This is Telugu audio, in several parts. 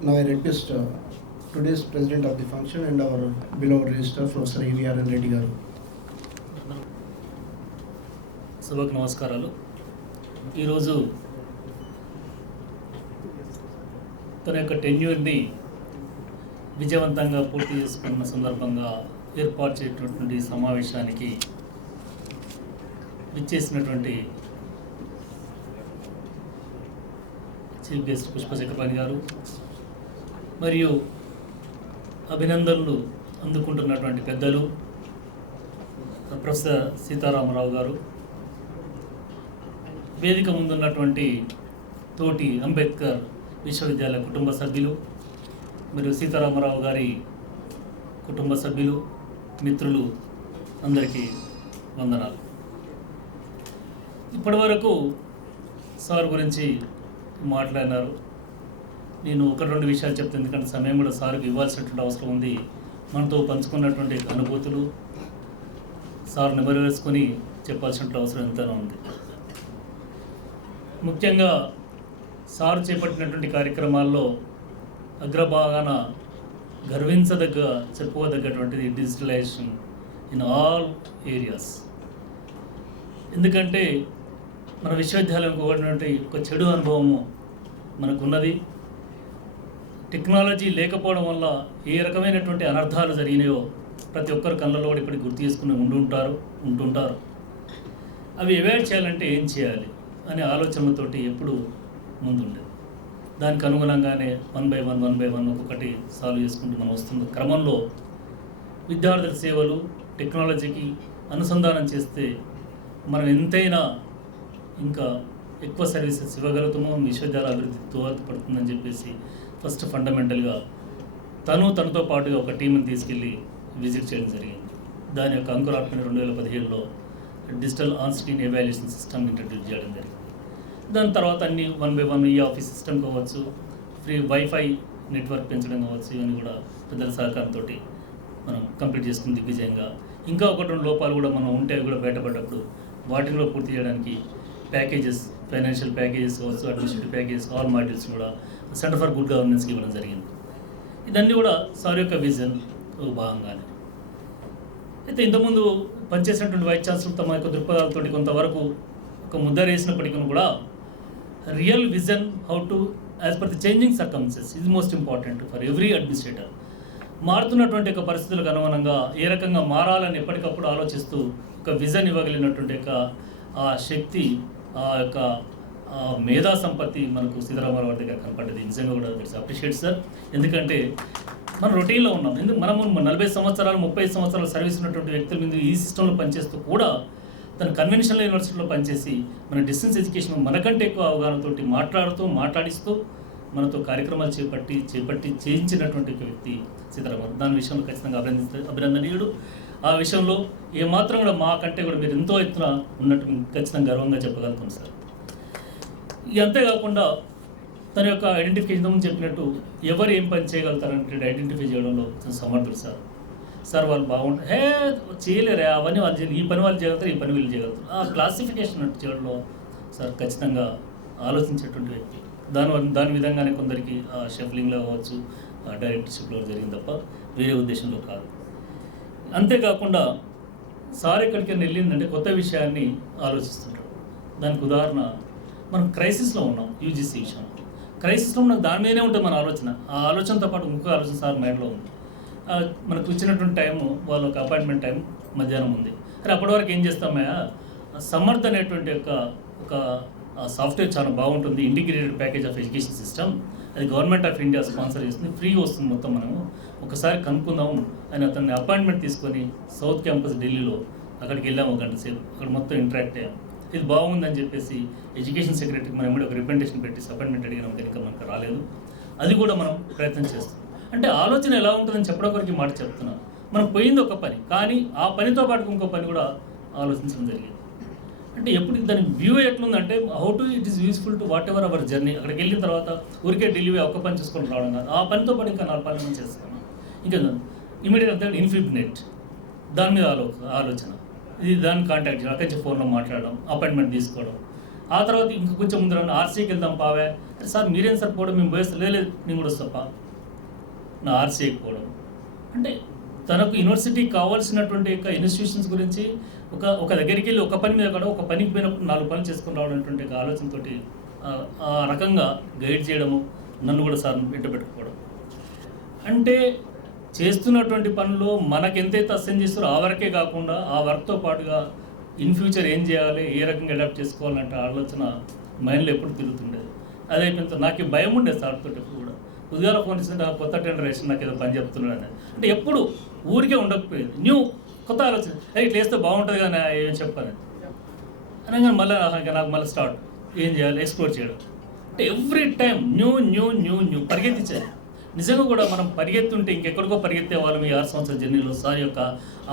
Now I request today's president of the function and our beloved registrar, Professor E.V.R.N. Reddy garu. సభకు నమస్కారాలు. ఈరోజు తన యొక్క టెన్యూర్ని విజయవంతంగా పూర్తి చేసుకున్న సందర్భంగా ఏర్పాటు చేసినటువంటి సమావేశానికి విచ్చేసినటువంటి చీఫ్ గెస్ట్ పుష్ప చక్రపాణి గారు మరియు అభినందనలు అందుకుంటున్నటువంటి పెద్దలు ప్రొఫెసర్ సీతారామరావు గారు, వేదిక ముందున్నటువంటి తోటి అంబేద్కర్ విశ్వవిద్యాలయ కుటుంబ సభ్యులు మరియు సీతారామరావు గారి కుటుంబ సభ్యులు, మిత్రులు అందరికీ వందనాలు. ఇప్పటివరకు సార్ గురించి మాట్లాడినారు. నేను ఒకటి రెండు విషయాలు చెప్తాను, ఎందుకంటే సమయం కూడా సార్కి ఇవ్వాల్సినటువంటి అవసరం ఉంది. మనతో పంచుకున్నటువంటి అనుభూతులు సార్ నెమరేసుకొని చెప్పాల్సినటువంటి అవసరం ఎంతైనా ఉంది. ముఖ్యంగా సార్ చేపట్టినటువంటి కార్యక్రమాల్లో అగ్రభాగాన చెప్పుకోదగ్గటువంటిది డిజిటలైజేషన్ ఇన్ ఆల్ ఏరియాస్. ఎందుకంటే మన విశ్వవిద్యాలయంకు ఉన్నటువంటి ఒక చెడు అనుభవము మనకున్నది. టెక్నాలజీ లేకపోవడం వల్ల ఏ రకమైనటువంటి అనర్థాలు జరిగినాయో ప్రతి ఒక్కరు కళ్ళలో కూడా ఇప్పటికి గుర్తు చేసుకుని ఉంటుంటారు. అవి అవాయిడ్ చేయాలంటే ఏం చేయాలి అనే ఆలోచనలతోటి ఎప్పుడు ముందుండేది. దానికి అనుగుణంగానే వన్ బై వన్ ఒక్కొక్కటి సాల్వ్ చేసుకుంటూ మనం వస్తున్న క్రమంలో విద్యార్థుల సేవలు టెక్నాలజీకి అనుసంధానం చేస్తే మనం ఎంతైనా ఇంకా ఎక్కువ సర్వీసెస్ ఇవ్వగలుగుతామో, విశ్వవిద్యాలయ అభివృద్ధి దోహదపడుతుందని చెప్పేసి ఫస్ట్ ఫండమెంటల్గా తనతో పాటుగా ఒక టీంని తీసుకెళ్ళి విజిట్ చేయడం జరిగింది. దాని యొక్క అంకురార్పణ 2017లో digital on screen evaluation system introduce చేయడం జరిగింది. దాని తర్వాత అన్ని one by one e office system కావచ్చు, ఫ్రీ వైఫై నెట్వర్క్ పెంచడం కావచ్చు, ఇవన్నీ కూడా పెద్దల సహకారంతో మనం కంప్లీట్ చేసుకుని దిగ్విజయంగా. ఇంకా ఒకటి రెండు లోపాలు కూడా మనం ఉంటే కూడా బయటపడ్డప్పుడు వాటిని కూడా పూర్తి చేయడానికి ప్యాకేజెస్, ఫైనాన్షియల్ ప్యాకేజెస్ కావచ్చు, అడ్మినిస్ట్రేటివ్ ప్యాకేజెస్, ఆల్ మాడ్యూల్స్ కూడా సెంటర్ ఫర్ గుడ్ గవర్నెన్స్కి ఇవ్వడం జరిగింది. ఇదన్నీ కూడా సార్ యొక్క విజన్ భాగంగానే. అయితే ఇంతకుముందు పనిచేసినటువంటి వైస్ ఛాన్సలర్ తమ యొక్క దృక్పథాలతో కొంతవరకు ఒక ముద్ర వేసినప్పటికీ కూడా real vision how to as per the changing circumstances ఇది most important for every administrator. మారుతున్నటువంటి యొక్క పరిస్థితులకు అనుగుణంగా ఏ రకంగా మారాలని ఎప్పటికప్పుడు ఆలోచిస్తూ ఒక విజన్ ఇవ్వగలిగినటువంటి యొక్క ఆ శక్తి, ఆ యొక్క మేధా సంపత్తి మనకు సీతారామరావు దగ్గర కనపడ్డది. నిజంగా కూడా అప్రిషియేట్ సార్. ఎందుకంటే మనం రొటీన్లో ఉన్నాం. మనము 40 సంవత్సరాలు 30 సంవత్సరాలు సర్వీస్ ఉన్నటువంటి వ్యక్తుల మీద ఈ సిస్టంలో పనిచేస్తూ కూడా తన కన్వెన్షనల్ యూనివర్సిటీలో పనిచేసి మన డిస్టెన్స్ ఎడ్యుకేషన్ మనకంటే ఎక్కువ అవగాహనతోటి మాట్లాడిస్తూ మనతో కార్యక్రమాలు చేపట్టి చేయించినటువంటి వ్యక్తి సీతారామరావు. దాని విషయంలో ఖచ్చితంగా అభినందనీయుడు. ఆ విషయంలో ఏమాత్రం కూడా మాకంటే కూడా మీరు ఎంతో ఎత్తున ఉన్నట్టు ఖచ్చితంగా గర్వంగా చెప్పగలుగుతాం సార్. అంతేకాకుండా తన యొక్క ఐడెంటిఫికేషన్ చెప్పినట్టు ఎవరు ఏం పని చేయగలుగుతారంటే ఐడెంటిఫై చేయడంలో సమర్థులు సార్. సార్ వాళ్ళు బాగుంటారు, చేయలేరు అవన్నీ వాళ్ళు చేయలేదు, ఈ పని వాళ్ళు చేయగలుగుతారు, ఈ పని వీళ్ళు చేయగలుగుతారు. ఆ క్లాసిఫికేషన్ చేయడంలో సార్ ఖచ్చితంగా ఆలోచించేటువంటి వ్యక్తి. దాని విధంగానే కొందరికి షఫ్లింగ్లో కావచ్చు, డైరెక్టర్షిప్లో జరిగింది తప్ప వేరే ఉద్దేశంలో కాదు. అంతేకాకుండా సార్ ఎక్కడికైనా వెళ్ళిందంటే కొత్త విషయాన్ని ఆలోచిస్తుంటాడు. దానికి ఉదాహరణ మనం క్రైసిస్లో ఉన్నాం. యూజీసీ విషయం క్రైసిస్లో ఉన్న దాని మీదనే ఉంటుంది మన ఆలోచన. ఆ ఆలోచనతో పాటు ఇంకొక ఆలోచన సార్ మైండ్లో ఉంది. మనకు ఇచ్చినటువంటి టైము వాళ్ళ ఒక అపాయింట్మెంట్ టైం మధ్యాహ్నం ఉంది. అరే అప్పటి వరకు ఏం చేస్తామయ్యా, సమర్థ్ అనేటువంటి ఒక సాఫ్ట్వేర్ చాలా బాగుంటుంది, integrated package of education system, అది గవర్నమెంట్ ఆఫ్ ఇండియా స్పాన్సర్ చేస్తుంది, ఫ్రీగా వస్తుంది మొత్తం. మనము ఒకసారి కనుక్కుందాం అని అతన్ని అపాయింట్మెంట్ తీసుకొని సౌత్ క్యాంపస్ ఢిల్లీలో అక్కడికి వెళ్ళాము. 1 గంట సేపు అక్కడ మొత్తం ఇంటరాక్ట్ అయ్యాం. ఇది బాగుందని చెప్పేసి ఎడ్యుకేషన్ సెక్రటరీకి మనం ఒక రిప్రజెంటేషన్ పెట్టి అపాయింట్మెంట్ అడిగినాం, కనుక మనకు రాలేదు. అది కూడా మనం ప్రయత్నం చేస్తాం. అంటే ఆలోచన ఎలా ఉంటుందని చెప్పడం కొరకు మాట చెప్తున్నాం. మనం పోయింది ఒక పని, కానీ ఆ పనితో పాటు ఇంకో పని కూడా ఆలోచించడం జరిగింది. అంటే ఎప్పుడు దాని వ్యూ ఎట్లుందంటే how to it is useful to whatever our journey. అక్కడికి వెళ్ళిన తర్వాత ఊరికే ఢిల్లీ ఒక పని చేసుకొని రావడం కాదు, ఆ పనితో పాటు ఇంకా 4 పనులు చేస్తున్నాం. ఇంకా ఇమీడియట్గా ఇన్ఫినిట్ దాని మీద ఆలోచన, ఇది దాన్ని కాంటాక్ట్ చేయడం, అక్కడి నుంచి ఫోన్లో మాట్లాడడం, అపాయింట్మెంట్ తీసుకోవడం. ఆ తర్వాత ఇంకా కొంచెం ముందు ఆర్సీకి వెళ్దాం పావే, సార్ మీరేం సార్ పోవడం, మేము పోయేస్తాం, లేదు నేను కూడా వస్తాపా, నా ఆర్సీ ఎక్కిపోవడం. అంటే తనకు యూనివర్సిటీకి కావాల్సినటువంటి యొక్క ఇన్స్టిట్యూషన్స్ గురించి ఒక దగ్గరికి వెళ్ళి ఒక పని మీద కూడా ఒక పనికి పోయినప్పుడు 4 పనులు చేసుకుని రావడం ఒక ఆలోచనతోటి ఆ రకంగా గైడ్ చేయడము, నన్ను కూడా సార్ వెంట పెట్టుకోవడం. అంటే చేస్తున్నటువంటి పనులు మనకు ఎంతైతే అసైన్ చేస్తారో ఆ వరకే కాకుండా ఆ వర్క్తో పాటుగా ఇన్ ఫ్యూచర్ ఏం చేయాలి, ఏ రకంగా అడాప్ట్ చేసుకోవాలంటే ఆలోచన మైండ్లో ఎప్పుడు తిరుగుతుండేది. అదే అయిపోయింది. నాకు భయం ఉండేది సార్ తోటి ఎప్పుడు కూడా. ఉదయాల ఫోన్ ఇస్తే నాకు కొత్త టెండర్ వేసి నాకు ఏదో పని చెప్తున్నాడు అంటే ఎప్పుడు ఊరికే ఉండకపోయేది. కొత్త ఆలోచన, ఇట్లా వేస్తే బాగుంటుంది కానీ ఏం చెప్పాలి అనగా మళ్ళీ నాకు మళ్ళీ స్టార్ట్ ఏం చేయాలి, ఎక్స్ప్లోర్ చేయడం. అంటే ఎవ్రీ టైం న్యూ పరిగెత్తించాలి. నిజంగా కూడా మనం పరిగెత్తుంటే ఇంకెక్కడికో పరిగెత్తే వాళ్ళం ఈ 6 సంవత్సరాల జర్నీలో సార్ యొక్క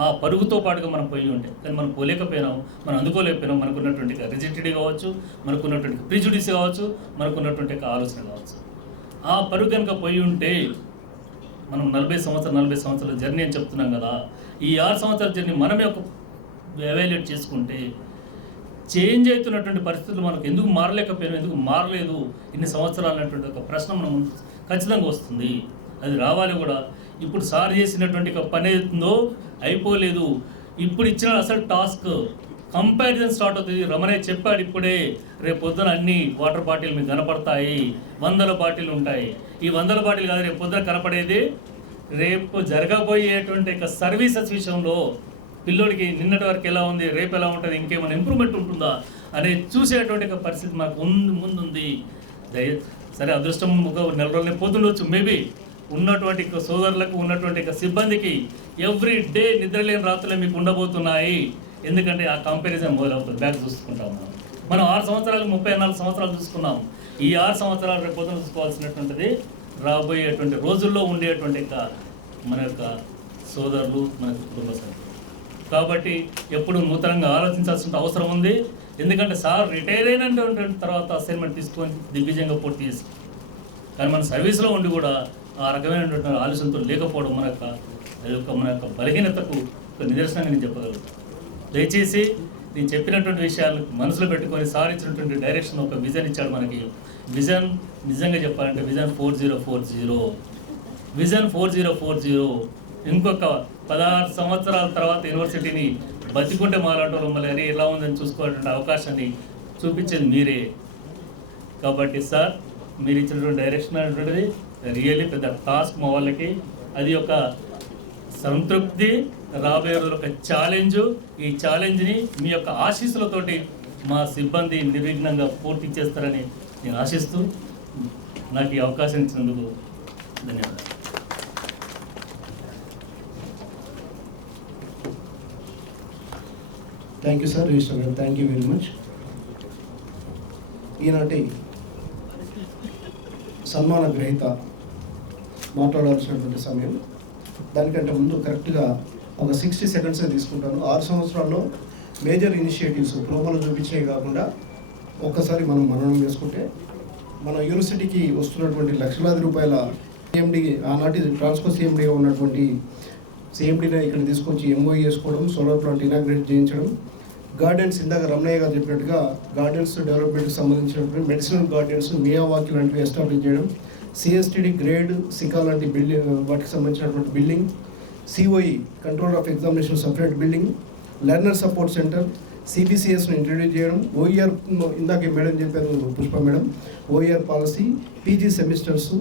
ఆ పరుగుతో పాటుగా మనం పోయి ఉంటే, కానీ మనం పోలేకపోయినాం, మనం అందుకోలేకపోయినాం. మనకున్నటువంటి రిజిడిటీ కావచ్చు, మనకున్నటువంటి ప్రిజుడిస్ కావచ్చు, మనకున్నటువంటి ఆలోచన కావచ్చు. ఆ పరుగు కనుక పోయి ఉంటే మనం 40 సంవత్సరాల జర్నీ అని చెప్తున్నాం కదా, ఈ 6 సంవత్సరాల జర్నీ మనమే ఒక ఎవాల్యుయేట్ చేసుకుంటే చేంజ్ అవుతున్నటువంటి పరిస్థితులు మనకు ఎందుకు మారలేకపోయినా, ఎందుకు మారలేదు ఇన్ని సంవత్సరాలు అనేటువంటి ఒక ప్రశ్న మనం ఖచ్చితంగా వస్తుంది. అది రావాలి కూడా. ఇప్పుడు సార్ చేసినటువంటి ఒక పని అవుతుందో అయిపోలేదు, ఇప్పుడు ఇచ్చిన అసలు టాస్క్ కంపారిజన్ స్టార్ట్ అవుతుంది. రమణయ్య చెప్పాడు ఇప్పుడే, రేపు పొద్దున అన్ని వాటర్ బాటిల్ మీకు కనపడతాయి, 100 బాటిల్ ఉంటాయి. ఈ 100 బాటిల్ కాదు, రేపు పొద్దున కనపడేది రేపు జరగబోయేటువంటి ఒక సర్వీసెస్ విషయంలో పిల్లోడికి నిన్నటి వరకు ఎలా ఉంది, రేపు ఎలా ఉంటుంది, ఇంకేమైనా ఇంప్రూవ్మెంట్ ఉంటుందా అనేది చూసేటువంటి ఒక పరిస్థితి మాకు ముందుంది. సరే అదృష్టం ఒక నెల రోజులనే పోతుండొచ్చు, మేబీ ఉన్నటువంటి సోదరులకు ఉన్నటువంటి సిబ్బందికి ఎవ్రీ డే నిద్రలేని రాత్రులే మీకు ఉండబోతున్నాయి. ఎందుకంటే ఆ కంపారిజన్ మొదలవుతుంది. బ్యాక్ చూసుకుంటాం మనం 6 సంవత్సరాలు 34 సంవత్సరాలు చూసుకున్నాం. ఈ 6 సంవత్సరాలు రేపు పొద్దున చూసుకోవాల్సినటువంటిది రాబోయేటువంటి రోజుల్లో ఉండేటువంటి మన యొక్క సోదరులు, మన కుటుంబ సభ్యులు. కాబట్టి ఎప్పుడు నూతనంగా ఆలోచించాల్సిన అవసరం ఉంది. ఎందుకంటే సార్ రిటైర్ అయినటువంటి తర్వాత అసైన్మెంట్ తీసుకొని దిగ్విజయంగా పూర్తి చేసి, కానీ మన సర్వీస్లో ఉండి కూడా ఆ రకమైనటువంటి ఆలోచనతో లేకపోవడం మన యొక్క బలహీనతకు ఒక నిదర్శనంగా నేను చెప్పగలుగుతాను. దయచేసి నేను చెప్పినటువంటి విషయాలు మనసులో పెట్టుకొని సార్ ఇచ్చినటువంటి డైరెక్షన్ ఒక విజన్ ఇచ్చాడు మనకి. విజన్ నిజంగా చెప్పాలంటే విజన్ 4040 ఇంకొక 16 సంవత్సరాల తర్వాత యూనివర్సిటీని బతికుంటే మాలాంటి మళ్ళీ ఎలా ఉందని చూసుకోవాలంటే అవకాశాన్ని చూపించేది మీరే. కాబట్టి సార్ మీరు ఇచ్చినటువంటి డైరెక్షన్ అనేటువంటిది రియల్లీ పెద్ద టాస్క్ మా వాళ్ళకి. అది ఒక సంతృప్తి, రాబోయే రోజులు ఒక ఛాలెంజ్. ఈ ఛాలెంజ్ని మీ యొక్క ఆశీస్సులతోటి మా సిబ్బంది నిర్విఘ్నంగా పూర్తి చేస్తారని నేను ఆశిస్తూ నాకు ఈ అవకాశం ఇచ్చినందుకు ధన్యవాదాలు. థ్యాంక్ యూ సార్, రిజిస్టర్ గారు, థ్యాంక్ యూ వెరీ మచ్. ఈనాటి సన్మాన గ్రహీత మాట్లాడాల్సినటువంటి సమయం. దానికంటే ముందు కరెక్ట్గా ఒక 60 సెకండ్సే తీసుకుంటాను. 6 సంవత్సరాల్లో మేజర్ ఇనిషియేటివ్స్ ప్రోమోలు చూపించినవి కాకుండా ఒక్కసారి మనం మననం చేసుకుంటే మన యూనివర్సిటీకి వస్తున్నటువంటి లక్షలాది రూపాయల సిఎండి, ఆనాటి ట్రాన్స్కో సిఎండిగా ఉన్నటువంటి సిఎండిని ఇక్కడ తీసుకొచ్చి ఎంఓఈ చేసుకోవడం, సోలార్ ప్లాంట్ ఇనాగ్రేట్ చేయించడం, గార్డెన్స్, ఇందాక రమణయ్య గారు చెప్పినట్టుగా గార్డెన్స్ డెవలప్మెంట్కి సంబంధించినటువంటి మెడిసినల్ గార్డెన్స్, మియావాకి లాంటివి ఎస్టాబ్లిష్ చేయడం, సిఎస్టిడి గ్రేడ్, సికా లాంటి బిల్డింగ్ వాటికి సంబంధించినటువంటి building, COE control of examination separate building, learner support centre, సిబిసిఎస్ను ఇంట్రడ్యూస్ చేయడం, ఓఈఆర్ ఇందాకే మేడం చెప్పారు Pushpa madam, OER policy, PG semesters.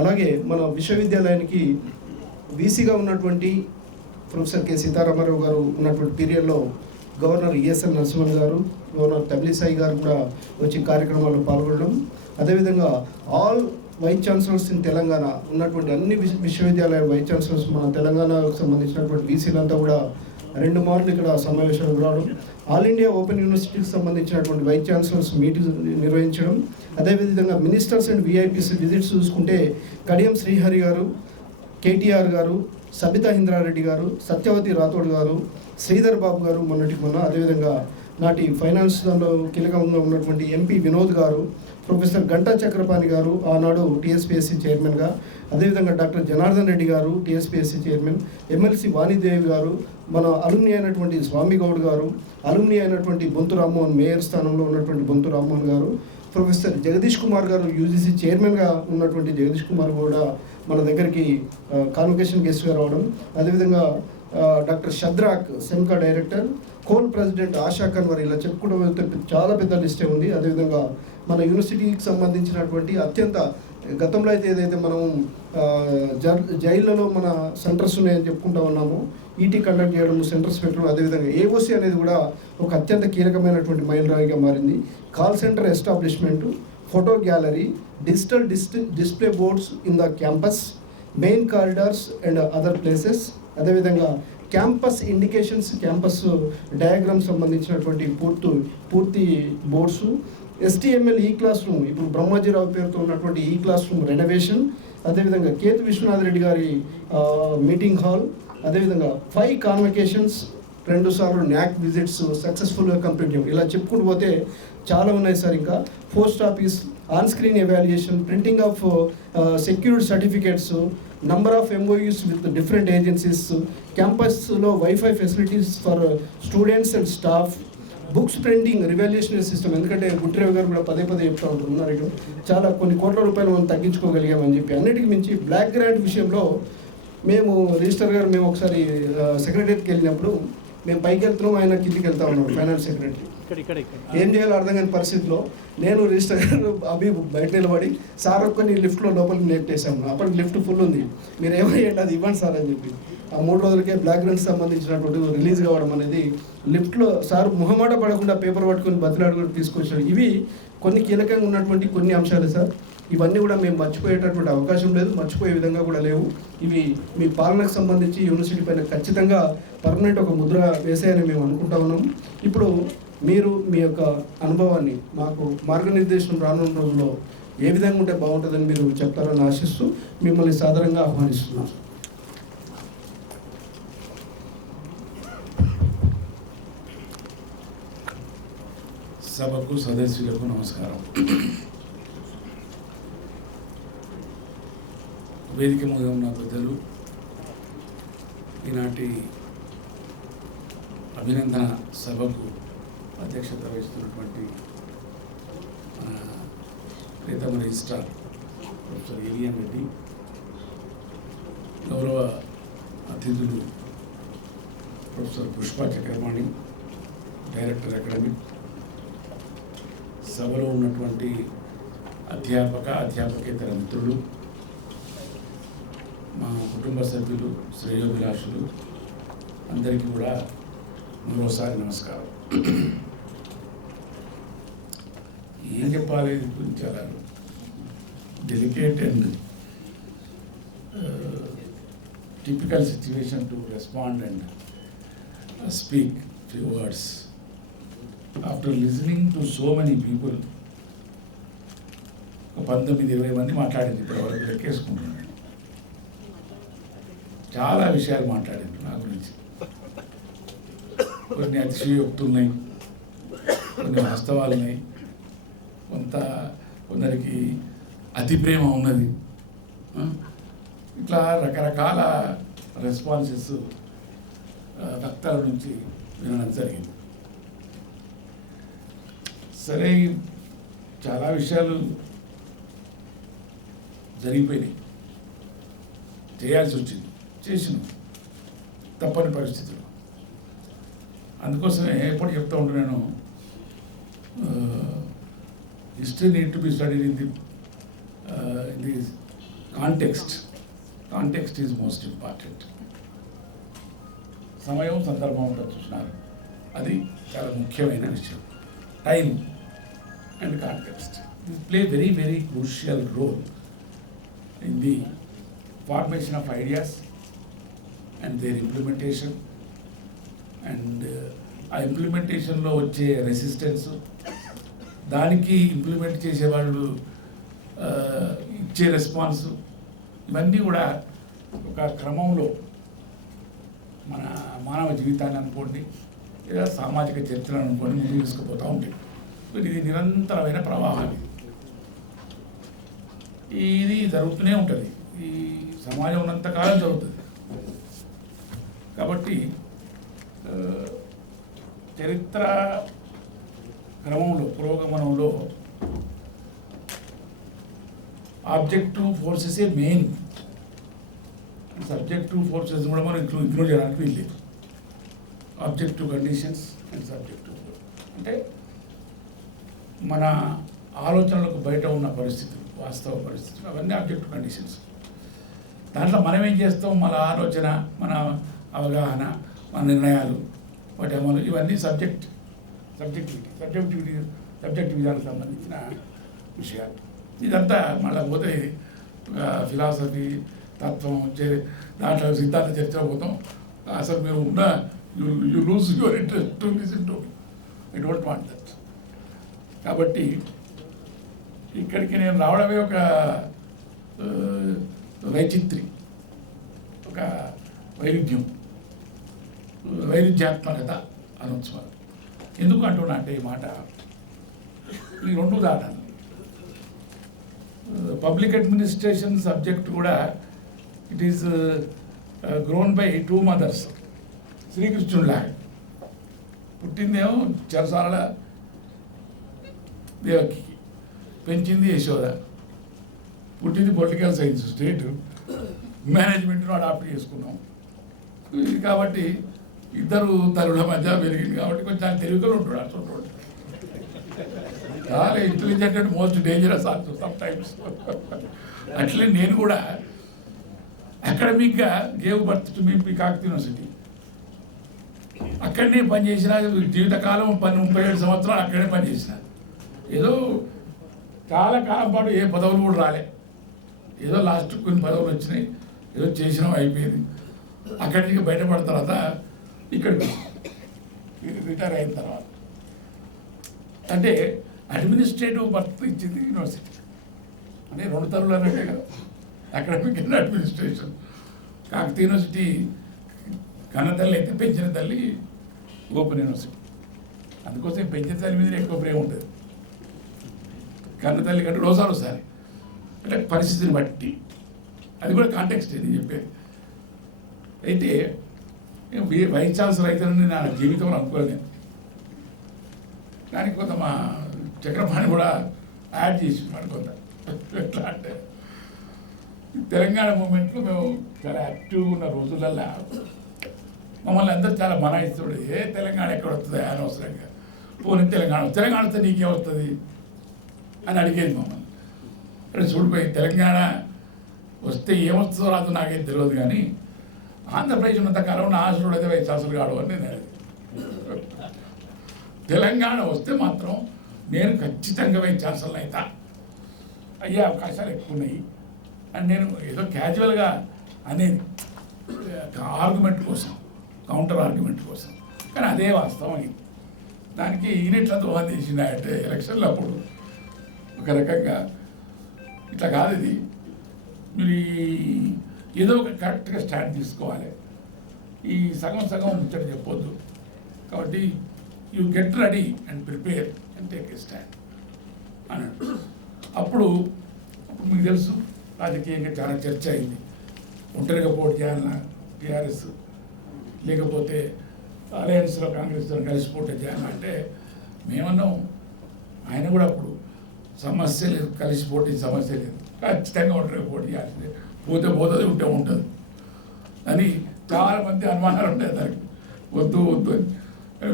అలాగే మన విశ్వవిద్యాలయానికి వీసీగా ఉన్నటువంటి ప్రొఫెసర్ కె సీతారామారావు గారు ఉన్నటువంటి పీరియడ్లో గవర్నర్ ఈఎస్ఎల్ నరసింహన్ గారు, గవర్నర్ తమిళిసాయి గారు కూడా వచ్చి కార్యక్రమాల్లో పాల్గొనడం. అదేవిధంగా all vice chancellors in Telangana ఉన్నటువంటి అన్ని విశ్వవిద్యాలయ వైస్ ఛాన్సలర్స్ మన తెలంగాణకు సంబంధించినటువంటి వీసీలంతా కూడా 2 మార్లు ఇక్కడ సమావేశాలకు రావడం. ఆల్ ఇండియా ఓపెన్ యూనివర్సిటీకి సంబంధించినటువంటి వైస్ ఛాన్సలర్స్ మీటింగ్ నిర్వహించడం. అదేవిధంగా మినిస్టర్స్ అండ్ విఐపీస్ విజిట్స్ చూసుకుంటే కడియం శ్రీహరి గారు, కేటీఆర్ గారు, సబితా ఇంద్రారెడ్డి గారు, సత్యవతి రాథోడ్ గారు, శ్రీధర్ బాబు గారు మొన్నటికి మొన్న, అదేవిధంగా నాటి ఫైనాన్స్ దానిలో కీలకంగా ఉన్నటువంటి ఎంపీ వినోద్ గారు, ప్రొఫెసర్ గంటా చక్రపాణి గారు ఆనాడు టీఎస్పీఎస్సీ చైర్మన్గా, అదేవిధంగా డాక్టర్ జనార్దన్ రెడ్డి గారు టీఎస్పీఎస్సీ చైర్మన్, ఎమ్మెల్సీ వాణిదేవి గారు, మన అలుమ్ని అయినటువంటి స్వామి గౌడ్ గారు, అలుమ్ని అయినటువంటి బొంతు రామ్మోహన్, మేయర్ స్థానంలో ఉన్నటువంటి బొంతు రామ్మోహన్ గారు, ప్రొఫెసర్ జగదీష్ కుమార్ గారు యూజీసీ చైర్మన్గా ఉన్నటువంటి జగదీష్ కుమార్ కూడా మన దగ్గరికి కాన్వకేషన్ గెస్ట్గా రావడం, అదేవిధంగా డాక్టర్ షద్రాక్ సెమ్కా director, COL president Asha Kanwar, ఇలా చెప్పుకోవడం వెళ్తే చాలా పెద్ద లిస్టే ఉంది. అదేవిధంగా మన యూనివర్సిటీకి సంబంధించినటువంటి అత్యంత గతంలో అయితే ఏదైతే మనం జైళ్ళలో మన సెంటర్స్ ఉన్నాయని చెప్పుకుంటా ఉన్నామో, ఈటీ కండక్ట్ చేయడం, సెంటర్స్ పెట్టడం, అదేవిధంగా ఏఓసీ అనేది కూడా ఒక అత్యంత కీలకమైనటువంటి మైలురాయిగా మారింది. Call centre establishment, photo gallery, digital display boards in the campus, main corridors and other places, అదేవిధంగా క్యాంపస్ ఇండికేషన్స్, క్యాంపస్ డయాగ్రామ్ సంబంధించినటువంటి పూర్తి బోర్డ్స్, STML ఈ క్లాస్ రూమ్, ఇప్పుడు బ్రహ్మాజీరావు పేరుతో ఉన్నటువంటి ఈ క్లాస్ రూమ్ రెనోవేషన్, అదేవిధంగా కేతు విశ్వనాథ్ రెడ్డి గారి మీటింగ్ హాల్, అదేవిధంగా 5 కాన్వకేషన్స్, 2 సార్లు NAC విజిట్స్ సక్సెస్ఫుల్గా కంప్లీట్ చేయడం, ఇలా చెప్పుకుంటూ పోతే చాలా ఉన్నాయి సార్. ఇంకా post office, on screen evaluation, printing of secured certificates, number of MOUs with different agencies, క్యాంపస్లో wifi facilities for students and staff, books printing, revaluation system, ఎందుకంటే గుట్రేవ్ గారు కూడా పదే చెప్తూ ఉంటున్నారు, చాలా కొన్ని కోట్ల రూపాయలు మనం తగ్గించుకోగలిగామని చెప్పి. అన్నిటికీ మించి బ్లాక్ గ్రాంట్ విషయంలో మేము రిజిస్టర్ గారు మేము ఒకసారి సెక్రటరీకి వెళ్ళినప్పుడు మేము పైకి వెళ్తున్నాం, ఆయన కిందికి వెళ్తా ఉన్నాం, ఫైనాన్స్ సెక్రటరీ. ఏం చేయాలో అర్థం కాని పరిస్థితిలో నేను రిజిస్టర్ గారు అభి బయట నిలబడి సార్ ఒక్కని లిఫ్ట్లో లోపలికి నెట్టేసాము. అప్పటికి లిఫ్ట్ ఫుల్ ఉంది, మీరు ఏమయ్యండి అది ఇవ్వండి సార్ అని చెప్పి. ఆ 3 రోజులకే బ్లాక్ గ్రాంట్స్ సంబంధించినటువంటి రిలీజ్ కావడం అనేది, లిఫ్ట్లో సార్ మొహమాట పడకుండా పేపర్ పట్టుకొని బతిలాడుకొని తీసుకొచ్చాడు. ఇవి కొన్ని కీలకంగా ఉన్నటువంటి కొన్ని అంశాలు సార్. ఇవన్నీ కూడా మేము మర్చిపోయేటటువంటి అవకాశం లేదు, మర్చిపోయే విధంగా కూడా లేవు. ఇవి మీ పాలనకు సంబంధించి యూనివర్సిటీ పైన ఖచ్చితంగా పర్మనెంట్ ఒక ముద్ర వేసాయని మేము అనుకుంటా ఉన్నాము. ఇప్పుడు మీరు మీ యొక్క అనుభవాన్ని మాకు మార్గనిర్దేశం రానున్న రోజుల్లో ఏ విధంగా ఉంటే బాగుంటుందని మీరు చెప్తారని ఆశిస్తూ మిమ్మల్ని సాదరంగా ఆహ్వానిస్తున్నాం. సభకు సదస్సులకు నమస్కారం. వేదిక మీద ఉన్న పెద్దలు, ఈనాటి అభినందన సభకు అధ్యక్షత వహిస్తున్నటువంటి మన ప్రీతమ రిజిస్ట్రార్ ప్రొఫెసర్ ఏవిఎన్ రెడ్డి, గౌరవ అతిథులు professor Pushpa Chakrapani, director academic, సభలో ఉన్నటువంటి అధ్యాపకేతర మిత్రులు, మా కుటుంబ సభ్యులు, శ్రేయోభిలాషులు అందరికీ కూడా మరోసారి నమస్కారం. ఏం చెప్పాలి ఇది గురించి, చాలా delicate and typical situation to respond and speak few words. After listening to so many people, 19-20 మంది మాట్లాడింది, ఇప్పటివరకు లెక్కేసుకుంటున్నాను. చాలా విషయాలు మాట్లాడింది నా గురించి. కొన్ని అతిశయోక్తులున్నాయి, కొన్ని వాస్తవాలు ఉన్నాయి, కొందరికి అతి ప్రేమ ఉన్నది. ఇట్లా రకరకాల రెస్పాన్సెస్ వక్తల నుంచి వినడం జరిగింది. సరే, చాలా విషయాలు జరిగిపోయినాయి, చేయాల్సి వచ్చింది, చేసినాం తప్పని పరిస్థితులు. అందుకోసమే ఎప్పుడు చెప్తూ ఉంటున్నాను, history need to be studied in the context is most important. సమయం, సందర్భం ఉంటుంది చూసినారు, అది చాలా ముఖ్యమైన విషయం. Time and context play very very crucial role in the formation of ideas and their implementation. అండ్ ఆ ఇంప్లిమెంటేషన్లో వచ్చే రెసిస్టెన్స్, దానికి ఇంప్లిమెంట్ చేసేవాళ్ళు ఇచ్చే రెస్పాన్స్, ఇవన్నీ కూడా ఒక క్రమంలో మన మానవ జీవితాన్ని అనుకోండి, లేదా సామాజిక చరిత్రను అనుకోండి, ముందుకు తీసుకుపోతూ ఉంటాయి. ఇది నిరంతరమైన ప్రవాహం, ఇది జరుగుతూనే ఉంటుంది, ఈ సమాజం ఉన్నంతకాలం జరుగుతుంది. కాబట్టి చరిత్ర క్రమంలో, పురోగమనంలో ఆబ్జెక్టివ్ ఫోర్సెసే మెయిన్. సబ్జెక్టివ్ ఫోర్సెస్ కూడా మనం ఇగ్నోర్ చేయడానికి వీల్లేదు. ఆబ్జెక్టివ్ కండిషన్స్ అండ్ సబ్జెక్టివ్ అంటే మన ఆలోచనలకు బయట ఉన్న పరిస్థితులు, వాస్తవ పరిస్థితులు, అవన్నీ ఆబ్జెక్టివ్ కండిషన్స్. దాంట్లో మనం ఏం చేస్తాం, మన ఆలోచన, మన అవగాహన, మన నిర్ణయాలు, వాటి అమలు, ఇవన్నీ సబ్జెక్టివిటీకి సంబంధించిన విషయాలు. ఇదంతా మళ్ళీ పోతే ఫిలాసఫీ, తత్వం, దాంట్లో సిద్ధాంత చర్చ పోతాం. అసలు మీరు ఉన్న you lose your interest to listen to. I don't want that. కాబట్టి ఇక్కడికి నేను రావడమే ఒక వైచిత్రి, ఒక వైరుధ్యాత్మకత అనొచ్చు. ఎందుకు అంటున్నా అంటే ఈ మాట, ఈ రెండు ఉదాహరణలు. పబ్లిక్ అడ్మినిస్ట్రేషన్ సబ్జెక్ట్ కూడా it is grown by 2 mothers. శ్రీకృష్ణుడిలాగా పుట్టిందేమో చెరసాల దేవకి, పెంచింది యశోద. పుట్టింది పొలిటికల్ సైన్స్, స్టేట్ మేనేజ్మెంట్ను అడాప్ట్ చేసుకున్నాం. కాబట్టి ఇద్దరు తరుల మధ్య పెరిగింది కాబట్టి కొంచెం తెలుగులో ఉంటాడు. అసలు చాలా intelligent and most dangerous also sometimes. అట్లే నేను కూడా అకాడమిక్గా gave birth to me Kakatiya university. అక్కడనే పనిచేసిన జీవితకాలం 37 సంవత్సరాలు అక్కడే పనిచేసిన. ఏదో చాలా కాలం పాటు ఏ పదవులు కూడా రాలే, ఏదో లాస్ట్ కొన్ని పదవులు వచ్చినాయి, ఏదో చేసినాం, అయిపోయింది. అక్కడి నుంచి బయటపడిన తర్వాత ఇక్కడ రిటైర్ అయిన తర్వాత అంటే అడ్మినిస్ట్రేటివ్ బర్త్ ఇచ్చింది యూనివర్సిటీ. అంటే 2 తరువులు అన్నట్టే కదా, academic and administration. Kakatiya university కన్నతల్లి అయితే పెంచిన తల్లి ఓపెన్ యూనివర్సిటీ. అందుకోసం పెంచిన తల్లి మీద ఎక్కువ ప్రేమ ఉంటుంది. కన్నతల్లి కంటే రోజాలు ఒకసారి అంటే పరిస్థితిని బట్టి, అది కూడా కాంటెక్స్ట్ ఇది చెప్పేది. అయితే వైస్ ఛాన్సలర్ అవుతానని నా జీవితంలో అనుకోలేదు. దానికి కొంత మా చక్రపాణి కూడా యాడ్ చేసి కొంత. ఎట్లా అంటే తెలంగాణ మూమెంట్లో మేము చాలా యాక్టివ్గా ఉన్న రోజులల్లో మమ్మల్ని అందరూ చాలా మనాయిస్తుడు. ఏ తెలంగాణ ఎక్కడ వస్తుంది అనవసరంగా, పోనీ తెలంగాణ వస్తే నీకే వస్తుంది అని అడిగేది మమ్మల్ని. అంటే చూడిపోయి తెలంగాణ వస్తే ఏమొస్తుందో రాదు నాకేం తెలియదు, కానీ ఆంధ్రప్రదేశ్ ఉన్నంతకాలం నా ఆశలు అయితే వైస్ ఛాన్సలర్ కాడు అని నేను తెలంగాణ వస్తే మాత్రం నేను ఖచ్చితంగా వైస్ ఛాన్సలర్ అవుతా, అయ్యే అవకాశాలు ఎక్కువ ఉన్నాయి అని నేను ఏదో క్యాజువల్గా అనేది ఆర్గ్యుమెంట్ కోసం, కౌంటర్ ఆర్గ్యుమెంట్ కోసం. కానీ అదే వాస్తవం అయింది. దానికి ఈయనెట్లా దోహం చేసిన అంటే ఎలక్షన్లు అప్పుడు ఒక రకంగా ఇట్లా కాదు, ఇది మీరు ఏదో ఒక కరెక్ట్గా స్టాండ్ తీసుకోవాలి, ఈ సగం ముచ్చట చెప్పొద్దు. కాబట్టి you get ready and prepare and take a stand అన్నాడు. అప్పుడు మీకు తెలుసు రాజకీయంగా చాలా చర్చ అయింది. ఒంటరిగా పోటీ చేయాలన్నా టీఆర్ఎస్, లేకపోతే అలయన్స్లో కాంగ్రెస్తో కలిసి పోటీ చేయాలన్నా అంటే మేమన్నాం. ఆయన కూడా అప్పుడు సమస్య లేదు, కలిసి పోటీ సమస్య లేదు, ఖచ్చితంగా ఒంటరిగా పోటీ చేయాల్సిందే, పోతే పోతుంది, ఉంటే ఉంటుంది అని చాలామంది అనుమానాలు ఉంటాయి. దానికి వద్దు అని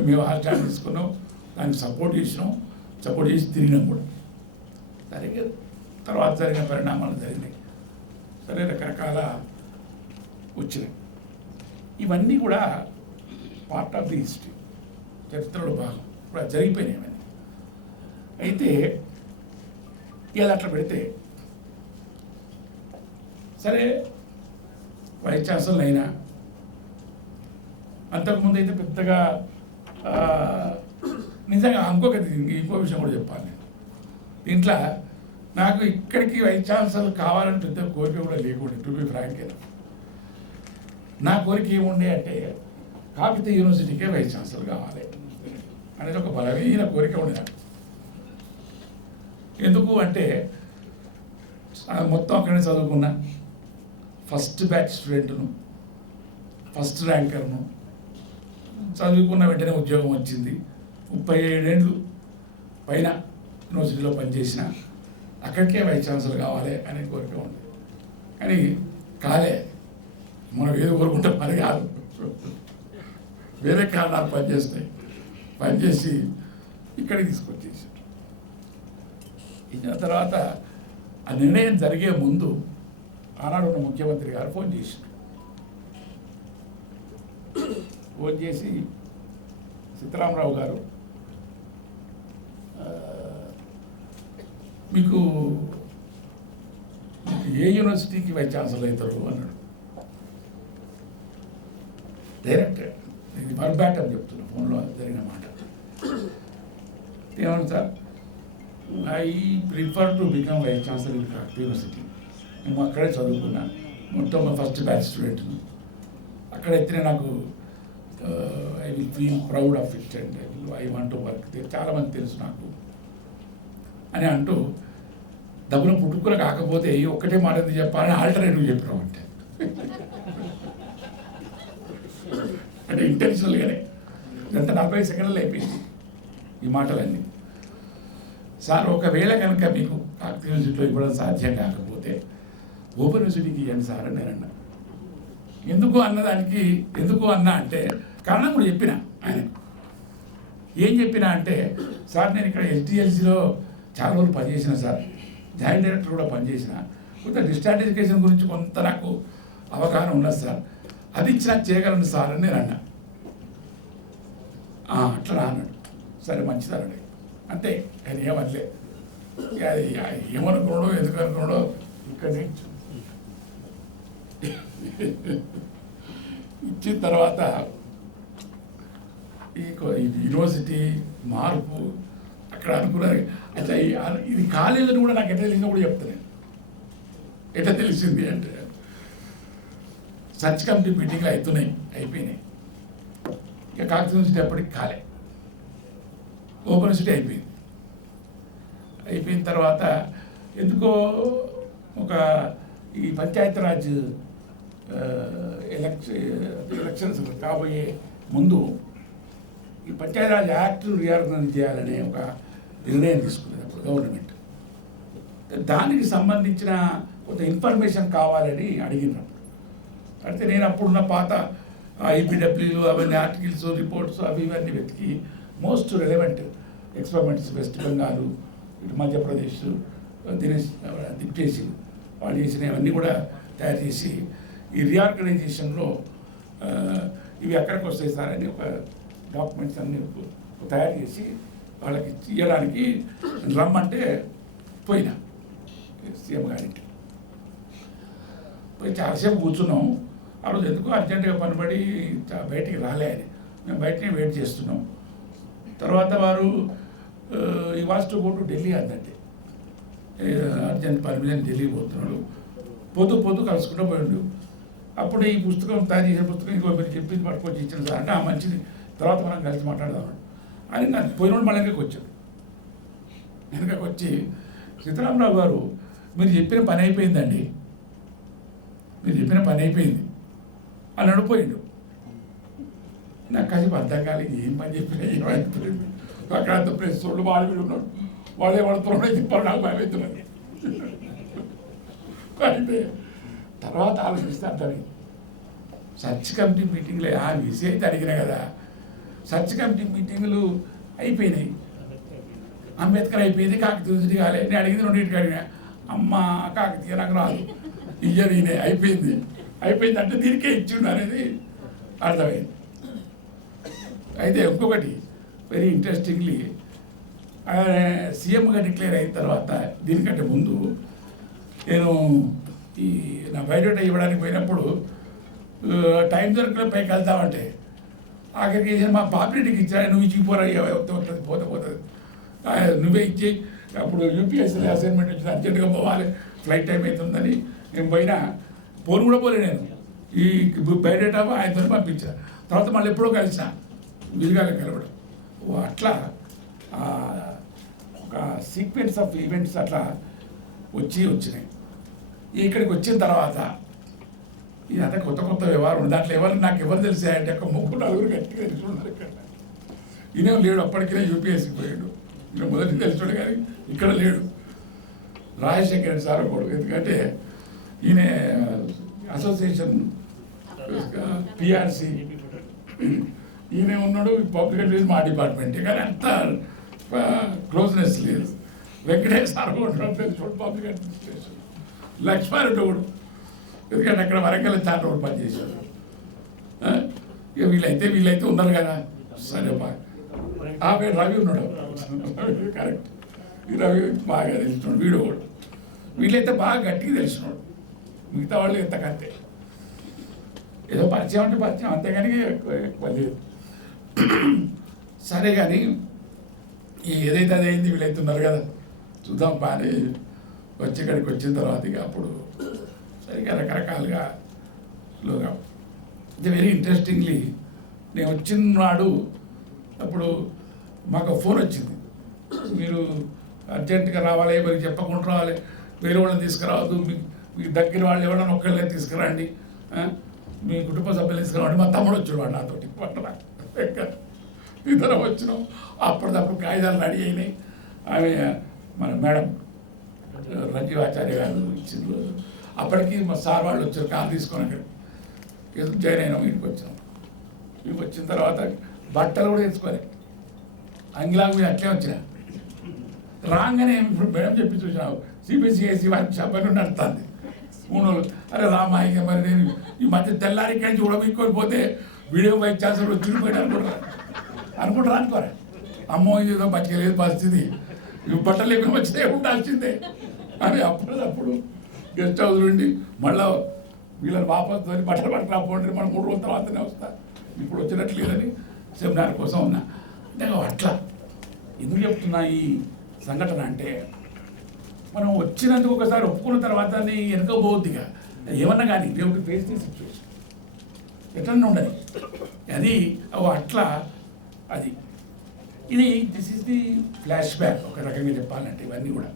మేము ఆ స్టాండ్ తీసుకున్నాం, దానికి సపోర్ట్ చేసి తిరిగినాం కూడా. సరే తర్వాత జరిగిన పరిణామాలు జరిగినాయి, సరే రకరకాల వచ్చినాయి. ఇవన్నీ కూడా పార్ట్ ఆఫ్ ది హిస్టరీ, చరిత్రలో భాగం, ఇప్పుడు జరిగిపోయినాయి ఇవన్నీ. అయితే ఇలా అట్లా పెడితే సరే వైస్ ఛాన్సలర్ అయినా అంతకుముందు అయితే పెద్దగా నిజంగా ఇంకో విషయం కూడా చెప్పాలి. నేను దీంట్లో నాకు ఇక్కడికి వైస్ ఛాన్సలర్ కావాలని పెద్ద కోరిక కూడా లేకుండే, టు బి ఫ్రాంక్. నా కోరిక ఏముండే అంటే కాకతీయ యూనివర్సిటీకే వైస్ ఛాన్సలర్ కావాలి అనేది ఒక బలమైన కోరిక ఉండే నాకు. ఎందుకు అంటే మొత్తం అక్కడే చదువుకున్నా, ఫస్ట్ బ్యాచ్ స్టూడెంట్ను, ఫస్ట్ ర్యాంకర్ను, చదువుకున్న వెంటనే ఉద్యోగం వచ్చింది. 37 ఏళ్ళు పైన యూనివర్సిటీలో పనిచేసిన, అక్కడికే వైస్ ఛాన్సలర్ కావాలి అనే కోరిక ఉంది. కానీ కాలే, మనం ఏదో కోరుకుంటే పని కాదు, వేరే కారణాలు పనిచేసి ఇక్కడికి తీసుకొచ్చేసి ఇచ్చిన తర్వాత ఆ నిర్ణయం జరిగే ముందు ఆనాడు ఉన్న ముఖ్యమంత్రి గారు ఫోన్ చేసి సీతారామరావు గారు మీకు ఏ యూనివర్సిటీకి వైస్ ఛాన్సలర్ అవుతారు అన్నాడు. డైరెక్ట్ ఇది వర్బ్యాట్ అని చెప్తున్నా, ఫోన్లో జరిగిన మాట. ఏమన్నా sir, I prefer to become vice chancellor in Kakatiya university. మేము అక్కడే చదువుకున్నా, మొత్తం ఫస్ట్ బ్యాచ్ స్టూడెంట్ని. అక్కడైతేనే నాకు I will feel proud of it and I want to work. చాలామంది తెలుసు నాకు అని అంటూ డబ్బులు పుట్టుకులు కాకపోతే ఒక్కటే మాట ఎందుకు చెప్పాలని ఆల్టర్నేటివ్ చెప్పినాం అంటే ఇంటెన్షనల్గానే. ఇదంతా 40 సెకండ్లలో అయిపోయింది ఈ మాటలన్నీ. సార్ ఒకవేళ కనుక మీకు కాకతీయ యూనివర్సిటీలో ఇవ్వడం సాధ్యం కాకపోతే ఓపెన్ యూనివర్సిటీకి ఇవ్వండి సార్ అని నేను అన్నా. ఎందుకు అన్నా అంటే కారణం కూడా చెప్పిన ఆయన. ఏం చెప్పినా అంటే, సార్ నేను ఇక్కడ SDLCలో చాలా రోజులు పనిచేసిన సార్, జాయింట్ డైరెక్టర్ కూడా పనిచేసిన, కొంత డిస్టాన్స్ ఎడ్యుకేషన్ గురించి కొంత నాకు అవగాహన ఉన్నది సార్, అది ఇచ్చి నాకు చేయగలను సార్ అని నేను అన్నా. అట్లా అన్నాడు. సరే మంచిదన్నాడు, అంతే. ఆయన ఏమనలే. అది ఏమనుకున్నాడో ఎందుకు అనుకున్నాడో ఇక్కడ ఇచ్చిన తర్వాత ఈ యూనివర్సిటీ మార్పు అక్కడ అనుకున్నారు. అట్లా ఇది కాలేజీని కూడా నాకు ఎట్లా తెలిసిందో కూడా చెప్తాను. ఎట్లా తెలిసింది అంటే, సర్చ్ కమిటీ మీటింగ్లు అయిపోయినాయి. ఇక కాకతీయ యూనివర్సిటీ అప్పటికి కాలే, ఓపెన్ యూనివర్సిటీ అయిపోయిన తర్వాత ఎందుకో ఒక ఈ పంచాయతీరాజ్ ఎలక్షన్స్ కాబోయే ముందు ఈ పంచాయతీరాజ్ యాక్ట్ రీఆర్గనైజ్ చేయాలనే ఒక నిర్ణయం తీసుకున్నది అప్పుడు గవర్నమెంట్. దానికి సంబంధించిన కొంత ఇన్ఫర్మేషన్ కావాలని అడిగినప్పుడు అయితే నేను అప్పుడున్న పాత IPWలు అవన్నీ ఆర్టికల్స్ రిపోర్ట్స్ అవి ఇవన్నీ వెతికి most relevant experiments west Bengal, ఇటు మధ్యప్రదేశ్, దిక్చేసి వాళ్ళు చేసినవన్నీ కూడా తయారు చేసి ఈ రీఆర్గనైజేషన్లో ఇవి ఎక్కడికి వస్తాయి సార్ అని ఒక డాక్యుమెంట్స్ అన్నీ తయారు చేసి వాళ్ళకి ఇవ్వడానికి రమ్మంటే పోయినా సీఎం గారింటి పోయి చాలాసేపు కూర్చున్నాం. ఆ రోజు ఎందుకు అర్జెంటుగా పనిపడి బయటికి రాలే అని మేము బయటనే వెయిట్ చేస్తున్నాం. తర్వాత వారు ఈ was to go to Delhi అందంటే అర్జెంట్ పని మీద ఢిల్లీ పోతున్నాడు. పొద్దు కలుసుకుంటూ పోయిండు. అప్పుడు ఈ పుస్తకం తయారు చేసిన పుస్తకం ఇంకో మీరు చెప్పింది పట్టుకొచ్చి ఇచ్చిన సార్ అంటే మంచిది, తర్వాత మనం కలిసి మాట్లాడదాం అని నాకు పోయినోడు మళ్ళీ వచ్చాడు. వెనకకి వచ్చి, సీతారామరావు గారు మీరు చెప్పిన పని అయిపోయిందండి, మీరు చెప్పిన పని అయిపోయింది అని అడిపోయిండు. నాకు కాసేపు అర్థం కాలేదు, ఏం పని చెప్పినా ఏమైపోయింది. అక్కడ అంత ప్రెస్ వాళ్ళు వాళ్ళు ఉన్నాడు, వాళ్ళే పడుతున్నాడు చెప్పారు, నాకు భయమవుతున్నది. అయితే తర్వాత ఆలోచిస్తే అర్థమైంది. సర్చ్ కమిటీ మీటింగ్లో ఆ విషయం అయితే అడిగినా కదా, సర్చ్ కమిటీ మీటింగులు అయిపోయినాయి. అంబేద్కర్ అయిపోయింది, కాకతీయ యూనివర్సిటీ కాలే. నేను అడిగింది రెండింటికి అడిగినా, అమ్మ కాకతీయ నాకు రాదు, ఇయ్యనే అయిపోయింది అంటే దీనికే ఇచ్చిండు అనేది అర్థమైంది. అయితే ఇంకొకటి వెరీ ఇంట్రెస్టింగ్లీ సీఎంగా డిక్లేర్ అయిన తర్వాత దీనికంటే ముందు నేను ఈ నా బయోడేటా ఇవ్వడానికి పోయినప్పుడు టైం దొరకలే పైకి వెళ్తామంటే ఆఖరికి మా పాపిరెడ్డికి ఇచ్చా, నువ్వు ఇచ్చిపోరా పోతుంది నువ్వే ఇచ్చి. అప్పుడు UPSC అసైన్మెంట్ వచ్చింది, అర్జెంటుగా పోవాలి, ఫ్లైట్ టైం అవుతుందని నేను పోయినా. ఫోన్ కూడా పోలే నేను, ఈ బయోడేటా ఆయనతో పంపించా. తర్వాత మళ్ళీ ఎప్పుడో కలిసిన, విలుగా కలవడం. అట్లా ఒక సీక్వెన్స్ ఆఫ్ ఈవెంట్స్ అట్లా వచ్చినాయి. ఇక్కడికి వచ్చిన తర్వాత ఇదంతా కొత్త వ్యవహారం. దాంట్లో నాకు ఎవరు తెలిసాయంటే ఒక 3-4 గట్టిగా తెలిసి ఉన్నారు. ఇక్కడ ఈయన లేడు, అప్పటికే UPSCకి పోయాడు. ఇక్కడ మొదటి తెలిసాడు కానీ ఇక్కడ లేడు. రాజశేఖర్ రెడ్డి సార్ కొడుకు. ఎందుకంటే ఈయన అసోసియేషన్ పిఆర్సి ఈయన ఉన్నాడు, పబ్లిక్ అడ్మినిస్ట్రేషన్ మా డిపార్ట్మెంట్, కానీ అంత క్లోజ్నెస్ లేదు. వెంకటేష్ సార్ కూడా పబ్లిక్ అడ్మినిస్ట్రేషన్, లక్ష్మారెడ్డి కూడా, ఎందుకంటే అక్కడ వరంగల్ చాలా రోజులు పనిచేశారు. ఇక వీళ్ళైతే ఉన్నారు కదా, సరే ఆ పేరు రవి ఉన్నాడు, కరెక్ట్. ఈ రవి బాగా తెలిసినాడు, వీడు కూడా. వీళ్ళైతే బాగా గట్టిగా తెలిసినాడు, మిగతా వాళ్ళు ఎంత కట్టే ఏదో పరిచయం అంటే పరిచయం, అంతేగాని ఎక్కువ లేదు. సరే కానీ ఏదైతే అదైంది, వీళ్ళైతే ఉన్నారు కదా, చూద్దాం బాగానే వచ్చి ఇక్కడికి వచ్చిన తర్వాత ఇక అప్పుడు సరిగ్గా రకరకాలుగా స్లోగా. ఇది వెరీ ఇంట్రెస్టింగ్లీ నేను వచ్చిన నాడు అప్పుడు మాకు ఫోన్ వచ్చింది, మీరు అర్జెంటుగా రావాలి, ఎవరికి చెప్పకుండా రావాలి, వేరే వాళ్ళని తీసుకురావద్దు, మీ దగ్గర వాళ్ళు ఎవరైనా ఒక్కళ్ళే తీసుకురండి, మీ కుటుంబ సభ్యులు తీసుకురావండి. మా తమ్ముడు వచ్చాడు వాడు నాతోటి, ఇద్దరం వచ్చినాం. అప్పటిదప్పుడు కాగితాలు రెడీ అయినాయి. ఆమె మన మేడం రంజీవాచార్య గారు ఇచ్చింది. అప్పటికి మా సార్ వాళ్ళు వచ్చారు, కారు తీసుకొని అక్కడ జాయిన్ అయినాం. ఇంటికి వచ్చినాం. ఇంటికి వచ్చిన తర్వాత బట్టలు కూడా వేసుకోవాలి, అంగిలాగా మీరు అట్లే వచ్చినా రాగానే ఇప్పుడు మేడం చెప్పి చూసినావు సిబిసిఐసి వారి చెప్పని నడుతుంది 3 రోజులు. అరే రామాయిగా మరి నేను ఈ మధ్య తెల్లారి ఇక్కడి చూడబోయి పోతే వీడియో వైస్ ఛాన్సలర్ వచ్చిపోయినా అనుకుంటారా అనుకోరా, అమ్మో ఏదో మంచిగా లేదు పరిస్థితి, బట్టలు లేకుండా వచ్చితే ఉండాల్సిందే అని అప్పుడు గెస్ట్ హౌస్ నుండి మళ్ళీ వీళ్ళని వాపస్ తోని బట్టలు పట్టుకురాపోండి, మనం 3 రోజుల తర్వాతనే వస్తా, ఇప్పుడు వచ్చినట్లు లేదని సెమినార్ కోసం ఉన్నా. అంటే అట్లా ఎందుకు చెప్తున్నా ఈ సంఘటన అంటే, మనం వచ్చినందుకు ఒకసారి ఒప్పుకున్న తర్వాత వెనుకపోవద్దిగా ఏమన్నా కానీ దేవుడికి ఫేస్ ది సిచ్యువేషన్ ఎట్లన్నా ఉండదు అది అట్లా. అది ఇది this is the flash back ఒక రకంగా చెప్పాలంటే ఇవన్నీ కూడా.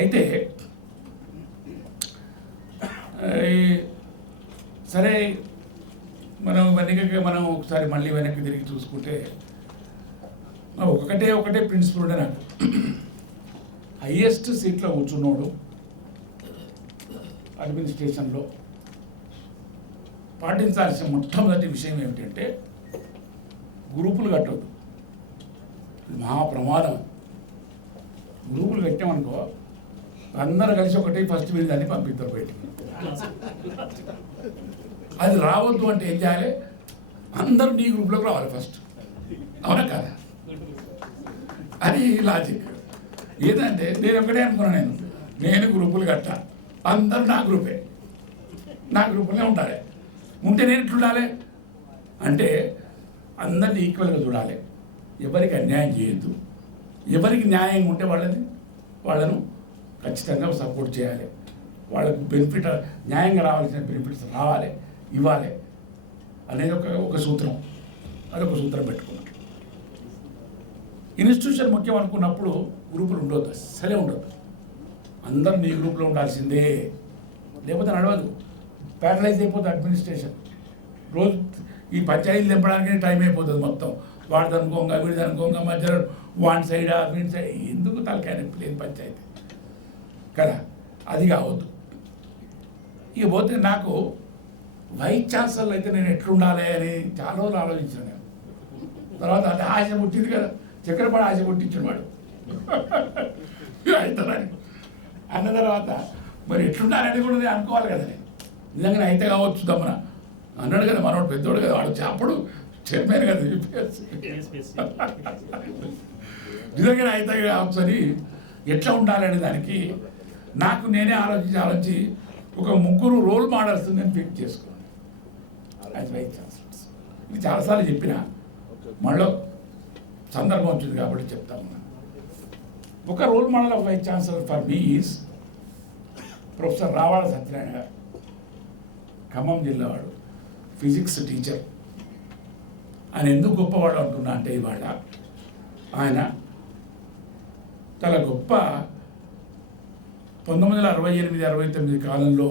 అయితే సరే మనం ఇవన్నీ మనం ఒకసారి మళ్ళీ వెనక్కి తిరిగి చూసుకుంటే ఒకటే ప్రిన్సిపల్ ఉండే నాకు, హైయెస్ట్ సీట్లో కూర్చున్నోడు అడ్మినిస్ట్రేషన్లో పాటించాల్సిన మొట్టమొదటి విషయం ఏమిటంటే గ్రూపులు కట్టవద్దు. మహా ప్రమాదం. గ్రూపులు కట్టామనుకో అందరూ కలిసి ఒకటి ఫస్ట్ వీళ్ళు దాన్ని పంపిస్తారు బయటికి. అది రావద్దు అంటే ఏం చేయాలి, అందరూ నీ గ్రూప్లోకి రావాలి ఫస్ట్, అవునా కదా, అది లాజిక్. ఏదంటే నేను ఒకటే అనుకున్నాను, నేను గ్రూపులు కట్టా, అందరూ నా గ్రూపులే ఉండాలి. ఉంటే నేను ఎట్లుండాలి అంటే అందరినీ ఈక్వల్గా చూడాలి, ఎవరికి అన్యాయం చేయొద్దు, ఎవరికి న్యాయం ఉంటే వాళ్ళను ఖచ్చితంగా సపోర్ట్ చేయాలి, వాళ్ళకు బెనిఫిట్ న్యాయంగా రావాల్సిన బెనిఫిట్స్ ఇవ్వాలి అనేది ఒక సూత్రం, అదొక సూత్రం పెట్టుకున్నాం. ఇన్స్టిట్యూషన్ ముఖ్యం అనుకున్నప్పుడు గ్రూపులు ఉండొద్దు, అస్సలే ఉండొద్దు, అందరూ నీ గ్రూప్లో ఉండాల్సిందే, లేకపోతే నడవదు, ప్యారలైజ్ అయిపోతుంది అడ్మినిస్ట్రేషన్. రోజు ఈ పంచాయతీలు తెంపడానికి టైం అయిపోతుంది మొత్తం, వాడిది అనుకోంగా వీడిది అనుకోంగా మధ్యలో వాన్ సైడ్ వీడి సైడ్, ఎందుకు తలకాయ నొప్పి లేదు పంచాయతీ కదా, అది కావద్దు. ఇక పోతే నాకు వైస్ ఛాన్సలర్ అయితే నేను ఎట్లుండాలి అని చాలా రోజులు ఆలోచించాను నేను. తర్వాత అది ఆశ పుట్టింది కదా, చక్కెరపాడు ఆశ పుట్టించిన వాడు అవుతారని అన్న తర్వాత మరి ఎట్లుండాలని కూడా నేను అనుకోవాలి కదా, నేను నిజంగా అయితే కావచ్చు దమ్మన అన్నాడు కదా మనోడు, పెద్దోడు కదా వాడు, అప్పుడు చైర్మన్ కదా నిజంగా అయితే కావచ్చు అని ఎట్లా ఉండాలనే దానికి నాకు నేనే ఆలోచించి ఒక 3 రోల్ మోడల్స్ నేను పిక్ చేసుకున్నాను యాజ్ వైస్ ఛాన్సలర్స్. ఇది చాలాసార్లు చెప్పిన, మళ్ళీ సందర్భం వచ్చింది కాబట్టి చెప్తాను. ఒక role model of vice chancellor for me is professor Ravada Satyanarayana garu, Khammam జిల్లావాడు, physics teacher. ఆయన ఎందుకు గొప్పవాడు అంటున్నా అంటే ఇవాళ ఆయన చాలా గొప్ప 1968-69 కాలంలో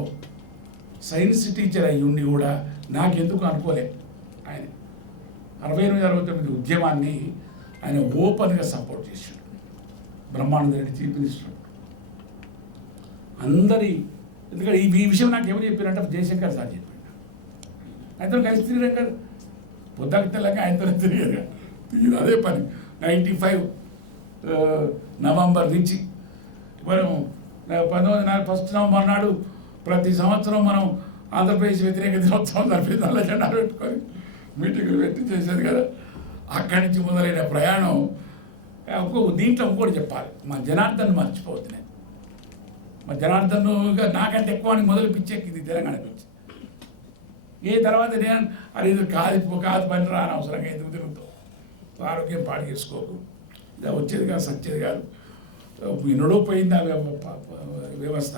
సైన్స్ టీచర్ అయ్యి ఉండి కూడా నాకెందుకు అనుకోలే, ఆయన 68-69 ఉద్యమాన్ని ఆయన ఓపెన్గా సపోర్ట్ చేశాడు. బ్రహ్మానంద రెడ్డి చీఫ్ మినిస్టర్, అందరి, ఎందుకంటే ఈ విషయం నాకు ఎవరు చెప్పారంటే జయశంకర్ సార్ చెప్పాడు. ఆయనతో కలిసి తిరిగారు కదా, పొద్దుకు తెల్లగా ఆయనతో తిరిగారు. అదే పని 95 నవంబర్ నుంచి మనం 1 నవంబర్ నాడు ప్రతి సంవత్సరం మనం ఆంధ్రప్రదేశ్ వ్యతిరేక దినోత్సవం జరిపి నల్ల జెండా పెట్టుకొని మీటింగులు పెట్టి చేసేది కదా. అక్కడి నుంచి మొదలైన ప్రయాణం. దీంట్లో ఇంకోటి చెప్పాలి, మా జనార్దన్ మర్చిపోవద్దు. నేను మా జనార్దన్ నాకంటే ఎక్కువ మొదలు పిచ్చెక్కింది తెలంగాణకి వచ్చి. తర్వాత నేను అది కాదు పని రాని అవసరంగా ఎందుకు తిరుగుతావు, ఆరోగ్యం పాడు చేసుకోకు, ఇది వచ్చేది కాదు సచ్చేది కాదు, వినడో పోయింది ఆ వ్యవస్థ.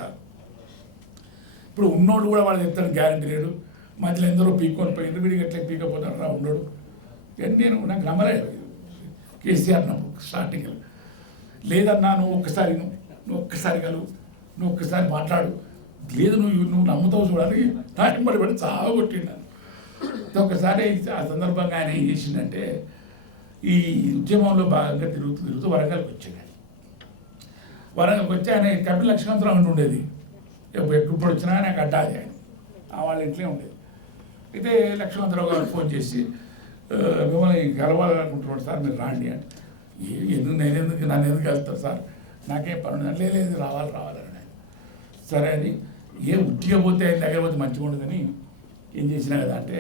ఇప్పుడు ఉన్నోడు కూడా వాళ్ళు చెప్తాను గ్యారంటీ లేడు, మధ్యలో ఎందరో పీక్కొని పోయింది, వీడికి ఎట్లా పీకపోతాడు రా ఉండడు. నేను నాకు నమ్మలేదు కేసీఆర్ నమ్ము స్టార్టింగ్. లేదన్నా నువ్వు ఒక్కసారి కలువు, నువ్వు ఒక్కసారి మాట్లాడు, లేదు నువ్వు నమ్ముతావు చూడాలి, టైం పడి చాలా కొట్టిన్నాను. ఒకసారి ఆ సందర్భంగా ఆయన ఏం చేసిందంటే, ఈ ఉద్యమంలో భాగంగా తిరుగుతూ వరంగల్కి వచ్చాడు. వరంగల్కి వచ్చి ఆయన కపిల్ లక్ష్మణరావు అంటూ ఉండేది, ఎప్పుడు వచ్చినా నాకు అడ్డాది ఆయన, వాళ్ళ ఇంట్లో ఉండేది. అయితే లక్ష్మణరావు గారు ఫోన్ చేసి మిమ్మల్ని కలవాలనుకుంటున్నాడు సార్, మీరు రాండి అంటే, నన్ను ఎందుకు వెళ్తారు సార్, నాకేం పని లేదు రావాలని. సరే అని ఉద్యోగం పోతే ఆయన దగ్గర పోతే మంచిగా ఉండదని ఏం చేసినా కదా అంటే,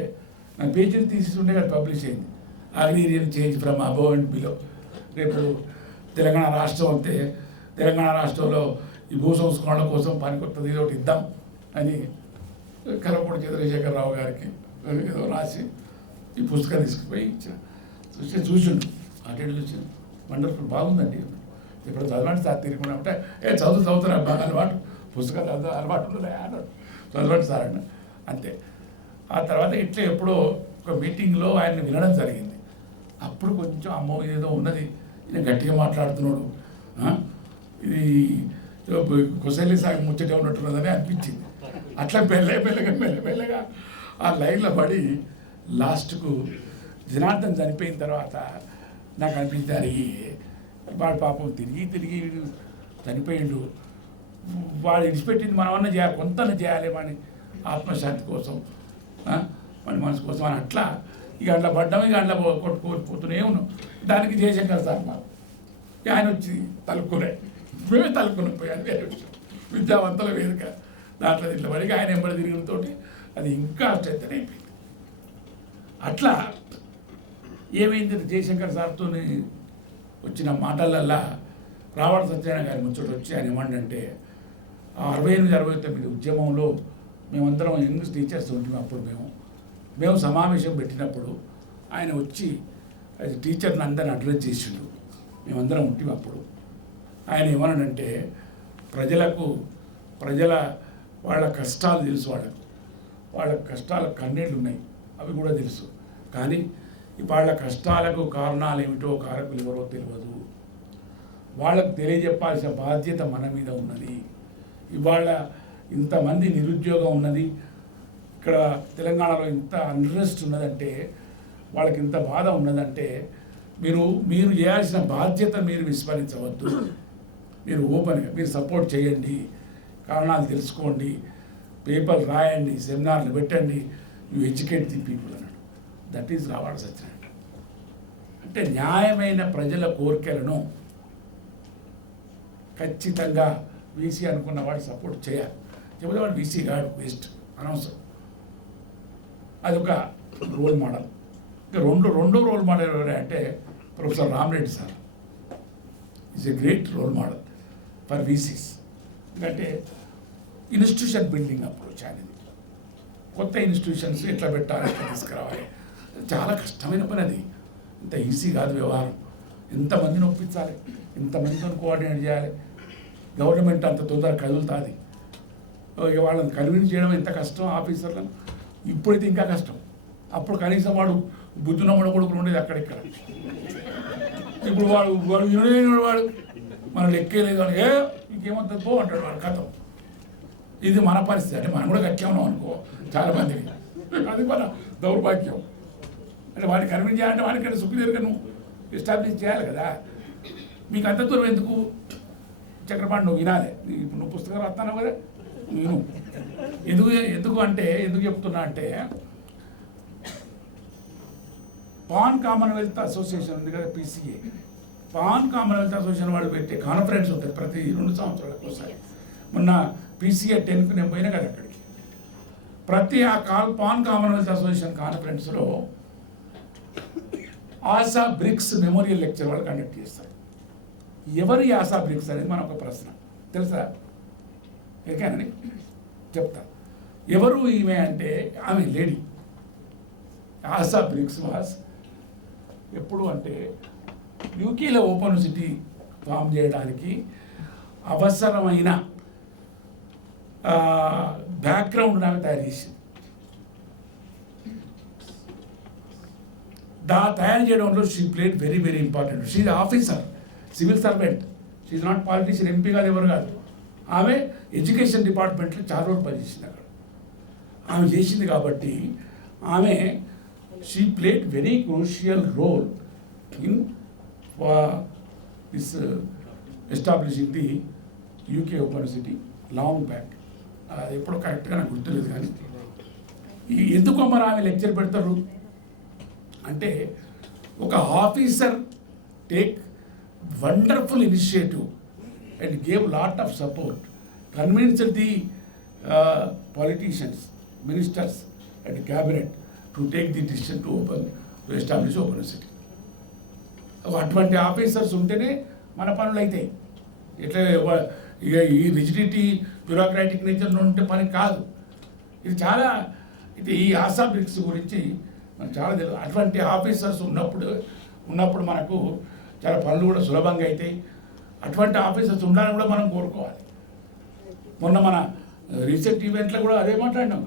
నా పేజీని తీసిస్తుంటే కదా పబ్లిష్ అయింది, agrarian change from above and below. రేపు తెలంగాణ రాష్ట్రం అంతే, తెలంగాణ రాష్ట్రంలో ఈ భూ సంస్కరణల కోసం పనికొత్తది ఏదో ఒకటి ఇద్దాం అని కల్వకుంట్ల చంద్రశేఖరరావు గారికి ఏదో రాసి ఈ పుస్తకం తీసుకుపోయి ఇచ్చిన. చూసిండు అటెండ్ చూసి వండర్ఫుల్ బాగుందండి, ఇప్పుడు చదవండి సార్ తిరుగుకున్నా అంటే చదువుతారా బాగా అలవాటు, పుస్తకాలు చదువు అలవాటు ఉండలే అన్నాడు, చదవండి సార్ అన్న అంతే. ఆ తర్వాత ఇట్లా ఎప్పుడో ఒక మీటింగ్లో ఆయన వినడం జరిగింది. అప్పుడు కొంచెం అమ్మో ఏదో ఉన్నది, ఈయన గట్టిగా మాట్లాడుతున్నాడు, ఇది కొసలి సాగి ముచ్చట ఉన్నట్టున్నదని అనిపించింది. అట్లా మెల్లగా ఆ లైన్లో పడి లాస్ట్కు జనార్దన్ చనిపోయిన తర్వాత నాకు అనిపించారు, వాడు పాపం తిరిగి చనిపోయిండు, వాడు విడిచిపెట్టింది మనమన్నా చేయాలి, కొంతన్నా చేయాలి మన ఆత్మశాంతి కోసం, మన మనసు కోసం అని. అట్లా ఇక అట్లా పడ్డాము, ఇక అట్లా కొట్టుకోకపోతూనే ఉన్నాం. దానికి జయశంకర్ సార్ మాకు ఆయన వచ్చి తలుక్కునే, మేమే తలుక్కుని పోయాను, వేరే విషయం, విద్యావంతుల వేదిక దాంట్లో ఇట్లా పడికి ఆయన ఎంబడి తిరిగినతో అది ఇంకా స్ట్రెంత్ అయిపోయింది. అట్లా ఏమైంది, జయశంకర్ సార్తో వచ్చిన మాటలల్లా రావణ సత్యనారాయణ గారి ముచ్చట వచ్చి ఆయన ఏమంటే, 68-69 ఉద్యమంలో మేమందరం యంగ్ టీచర్స్ ఉంటాము. అప్పుడు మేము సమావేశం పెట్టినప్పుడు ఆయన వచ్చి అది టీచర్ని అందరిని అడ్రస్ చేసిండు, మేమందరం ఉంటాము. అప్పుడు ఆయన ఏమన్నాడంటే, వాళ్ళ కష్టాలు తెలుసు, వాళ్ళ కష్టాల కన్నీళ్ళు ఉన్నాయి, అవి కూడా తెలుసు. కానీ వాళ్ళ కష్టాలకు కారణాలు ఏమిటో, కారకులు ఎవరో తెలియదు. వాళ్ళకు తెలియజెప్పాల్సిన బాధ్యత మన మీద ఉన్నది. ఇవాళ ఇంతమంది నిరుద్యోగం ఉన్నది, ఇక్కడ తెలంగాణలో ఇంత అన్రెస్ట్ ఉన్నదంటే, వాళ్ళకి ఇంత బాధ ఉన్నదంటే, మీరు చేయాల్సిన బాధ్యత మీరు విస్మరించవద్దు. మీరు ఓపెన్గా మీరు సపోర్ట్ చేయండి, కారణాలు తెలుసుకోండి, పేపర్లు రాయండి, సెమినార్లు పెట్టండి, యూ ఎడ్యుకేట్ ది పీపుల్ అన్నాడు. దట్ ఈజ్ రావణ సత్యనారాయణ అంటే. న్యాయమైన ప్రజల కోరికలను ఖచ్చితంగా వీసీ అనుకున్న వాడు సపోర్ట్ చేయాలి. చెబుతే వాడు వీసీ కాడు, వేస్ట్, అనవసరం. అదొక రోల్ మోడల్. ఇంకా రెండో రోల్ మోడల్ ఎవరంటే professor Ramareddy sir is a great role model for VCs. ఎందుకంటే ఇన్స్టిట్యూషన్ బిల్డింగ్ అప్రోచ్ అనేది, కొత్త ఇన్స్టిట్యూషన్స్ ఎట్లా పెట్టాలి, ఎట్లా తీసుకురావాలి, చాలా కష్టమైన పని అది. ఇంత ఈజీ కాదు వ్యవహారం. ఎంతమందిని ఒప్పించాలి, ఎంతమందితో కోఆర్డినేట్ చేయాలి. గవర్నమెంట్ అంత తొందరగా కదులుతుంది, ఇక వాళ్ళని కన్విన్స్ చేయడం ఎంత కష్టం ఆఫీసర్లను. ఇప్పుడైతే ఇంకా కష్టం. అప్పుడు కనీసం వాడు బుద్ధునమ్మడు కొడుకులు ఉండేది అక్కడిక్కడ. ఇప్పుడు వాడు వాడు మన లెక్కేలేదు అని, ఇంకేమంటుంది పో అంటాడు వాడు, కథం. ఇది మన పరిస్థితి. అంటే మనం కూడా గట్టిగా ఉన్నాం అనుకో చాలామందికి, అది మన దౌర్భాగ్యం. అంటే వాడిని కన్విన్స్ చేయాలంటే వాడికంటే సుపీరియర్గా నువ్వు ఎస్టాబ్లిష్ చేయాలి కదా. మీకు అంత దూరం ఎందుకు? చక్రపాణి నువ్వు వినాలి, ఇప్పుడు నువ్వు పుస్తకం రాస్తాను కదా, విను. ఎందుకు అంటే ఎందుకు చెప్తున్నా అంటే, పాన్ కామన్వెల్త్ అసోసియేషన్ ఉంది కదా, PCA, పాన్ కామన్వెల్త్ అసోసియేషన్ వాళ్ళు పెట్టే కాన్ఫరెన్స్ ఉంటుంది ప్రతి 2 సంవత్సరాలకు ఒకసారి. మొన్న PCA 10కు నేను పోయినా కదా అక్కడికి. ప్రతి పాన్ కామన్వెల్త్ అసోసియేషన్ కాన్ఫరెన్స్లో ఆశా బ్రిక్స్ మెమోరియల్ లెక్చర్ వాళ్ళు కండక్ట్ చేస్తారు. ఎవరు ఈ ఆశా బ్రిక్స్ అనేది మన ఒక ప్రశ్న, తెలుసా? ఎరికానండి, చెప్తా. ఎవరు ఈమె అంటే ఆమె లేడీ. ఆశా బ్రిక్స్ వాస్ ఎప్పుడు అంటే యూకేలో ఓపెన్ యూనివర్సిటీ ఫామ్ చేయడానికి అవసరమైన బ్యాక్గ్రౌండ్ నాకు తయారు చేసింది. తయారు చేయడంలో she played very very important. She is officer, civil servant, she is not politician, MP కాదు, ఎవరు కాదు. ఆమె ఎడ్యుకేషన్ డిపార్ట్మెంట్లో చాలా రోజులు పనిచేసింది అక్కడ. ఆమె చేసింది కాబట్టి ఆమె she played very crucial role in this establishing the UK open university long back. ఎప్పుడో కరెక్ట్గా నాకు గుర్తులేదు, కానీ ఎందుకో మరి ఆమె లెక్చర్ పెడతారు అంటే, ఒక officer take wonderful initiative and gave lot of support, convinced the politicians, ministers and cabinet to take the decision to establish open university. అటువంటి ఆఫీసర్స్ ఉంటేనే మన పనులు అవుతాయి. ఇట్లా ఇక ఈ రిజిడిటీ బ్యూరోక్రాటిక్ నేచర్లో ఉంటే పని కాదు. ఇది ఈ ఆశా బ్రిక్స్ గురించి మనకు చాలా తెలియదు. అటువంటి ఆఫీసర్స్ ఉన్నప్పుడు మనకు చాలా పనులు కూడా సులభంగా అవుతాయి. అటువంటి ఆఫీసర్స్ ఉండాలని కూడా మనం కోరుకోవాలి. మొన్న మన రీసెంట్ ఈవెంట్లో కూడా అదే మాట్లాడినాం.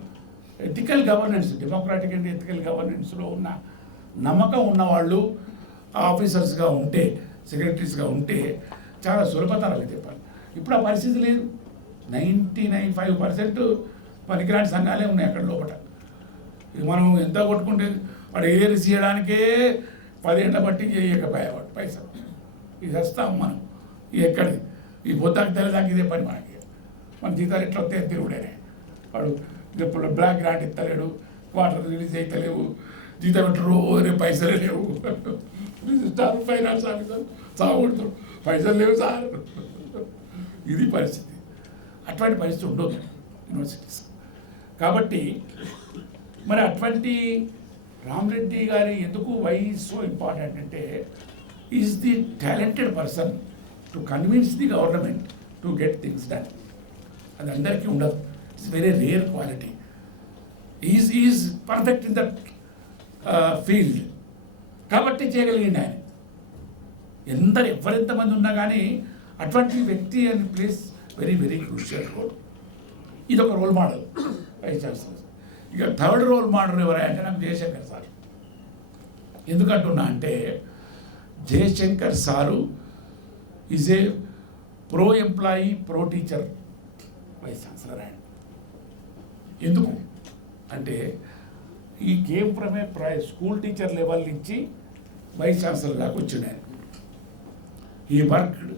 Ethical governance, democratic and ethical గవర్నెన్స్లో ఉన్న నమ్మకం ఉన్నవాళ్ళు ఆఫీసర్స్గా ఉంటే, సెక్రటరీస్గా ఉంటే చాలా సులభతరం అయితే పని. ఇప్పుడు ఆ పరిస్థితి లేదు. 99.5% పనికిరాని సంఘాలే ఉన్నాయి అక్కడ లోపల. మనం ఎంత కొట్టుకుంటే వాడు ఏరియస్ చేయడానికే 10 ఏళ్ళ బట్టి చేయకపోయేవాడు పైసలు. ఇది వస్తాం మనం ఎక్కడిది, ఈ పొద్దాకి తెల్లదాకా ఇదే పని మనకి. మన జీతాలు ఎట్లా వస్తే తిరుగుడేనే. వాడు ఇప్పుడు బ్లాక్ గ్రాంట్ ఇస్తలేడు, క్వార్టర్ రిలీజ్ అవుతలేవు, జీతం పెట్టరు, రేపు పైసలే లేవు. స్టార్ ఫైనాన్స్ ఆఫీసర్ సాగుడుతాడు, పైసలు లేవు సార్. ఇది పరిస్థితి. అటువంటి పరిస్థితి ఉండదు యూనివర్సిటీస్. కాబట్టి మరి అటువంటి రామరెడ్డి గారి ఎందుకు వై సో ఇంపార్టెంట్ అంటే, is the talented person to convince the government to get things done. అది అందరికీ ఉండదు. It's very rare quality. Is perfect in that field. కాబట్టి చేయగలిగింది ఆయన. ఎవరెంతమంది ఉన్నా కానీ అటువంటి వ్యక్తి అని plays very very crucial role. ఇది ఒక రోల్ మోడల్ వైస్ ఛాన్సలర్. ఇక థర్డ్ రోల్ మోడల్ ఎవరంటే నాకు జయశంకర్ సార్. ఎందుకంటున్నా అంటే, Jayashankar sir is a pro employee, pro teacher vice chancellor. ఆయన ఎందుకు అంటే, ఈ came from a school teacher level నుంచి వైస్ ఛాన్సలర్ దాకా వచ్చిండు ఆయన. ఈ worked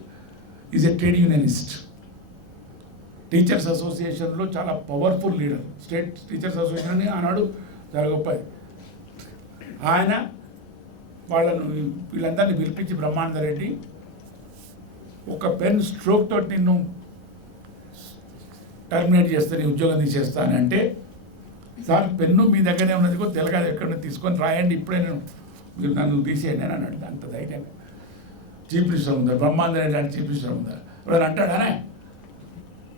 is a trade unionist. Teachers అసోసియేషన్లో చాలా powerful leader. State teachers association అని ఆనాడు చాలా గొప్పది. ఆయన వీళ్ళందరినీ పిలిపించి, బ్రహ్మానంద రెడ్డి ఒక పెన్ స్ట్రోక్ తోటి నిన్ను టర్మినేట్ చేస్తే, నీ ఉద్యోగం తీసేస్తానంటే, సార్ పెన్ను మీ దగ్గరే ఉన్నది, తెలగాది ఎక్కడ తీసుకొని రాయండి, ఇప్పుడే మీరు నన్ను తీసేయండి అని అన్నాడు. అంత ధైర్యంగా చీఫ్ మినిస్టర్ ఉందా, బ్రహ్మానంద రెడ్డి అంటే చీఫ్ మినిస్టర్ ఉందా, ఎవరైనా అంటాడానే?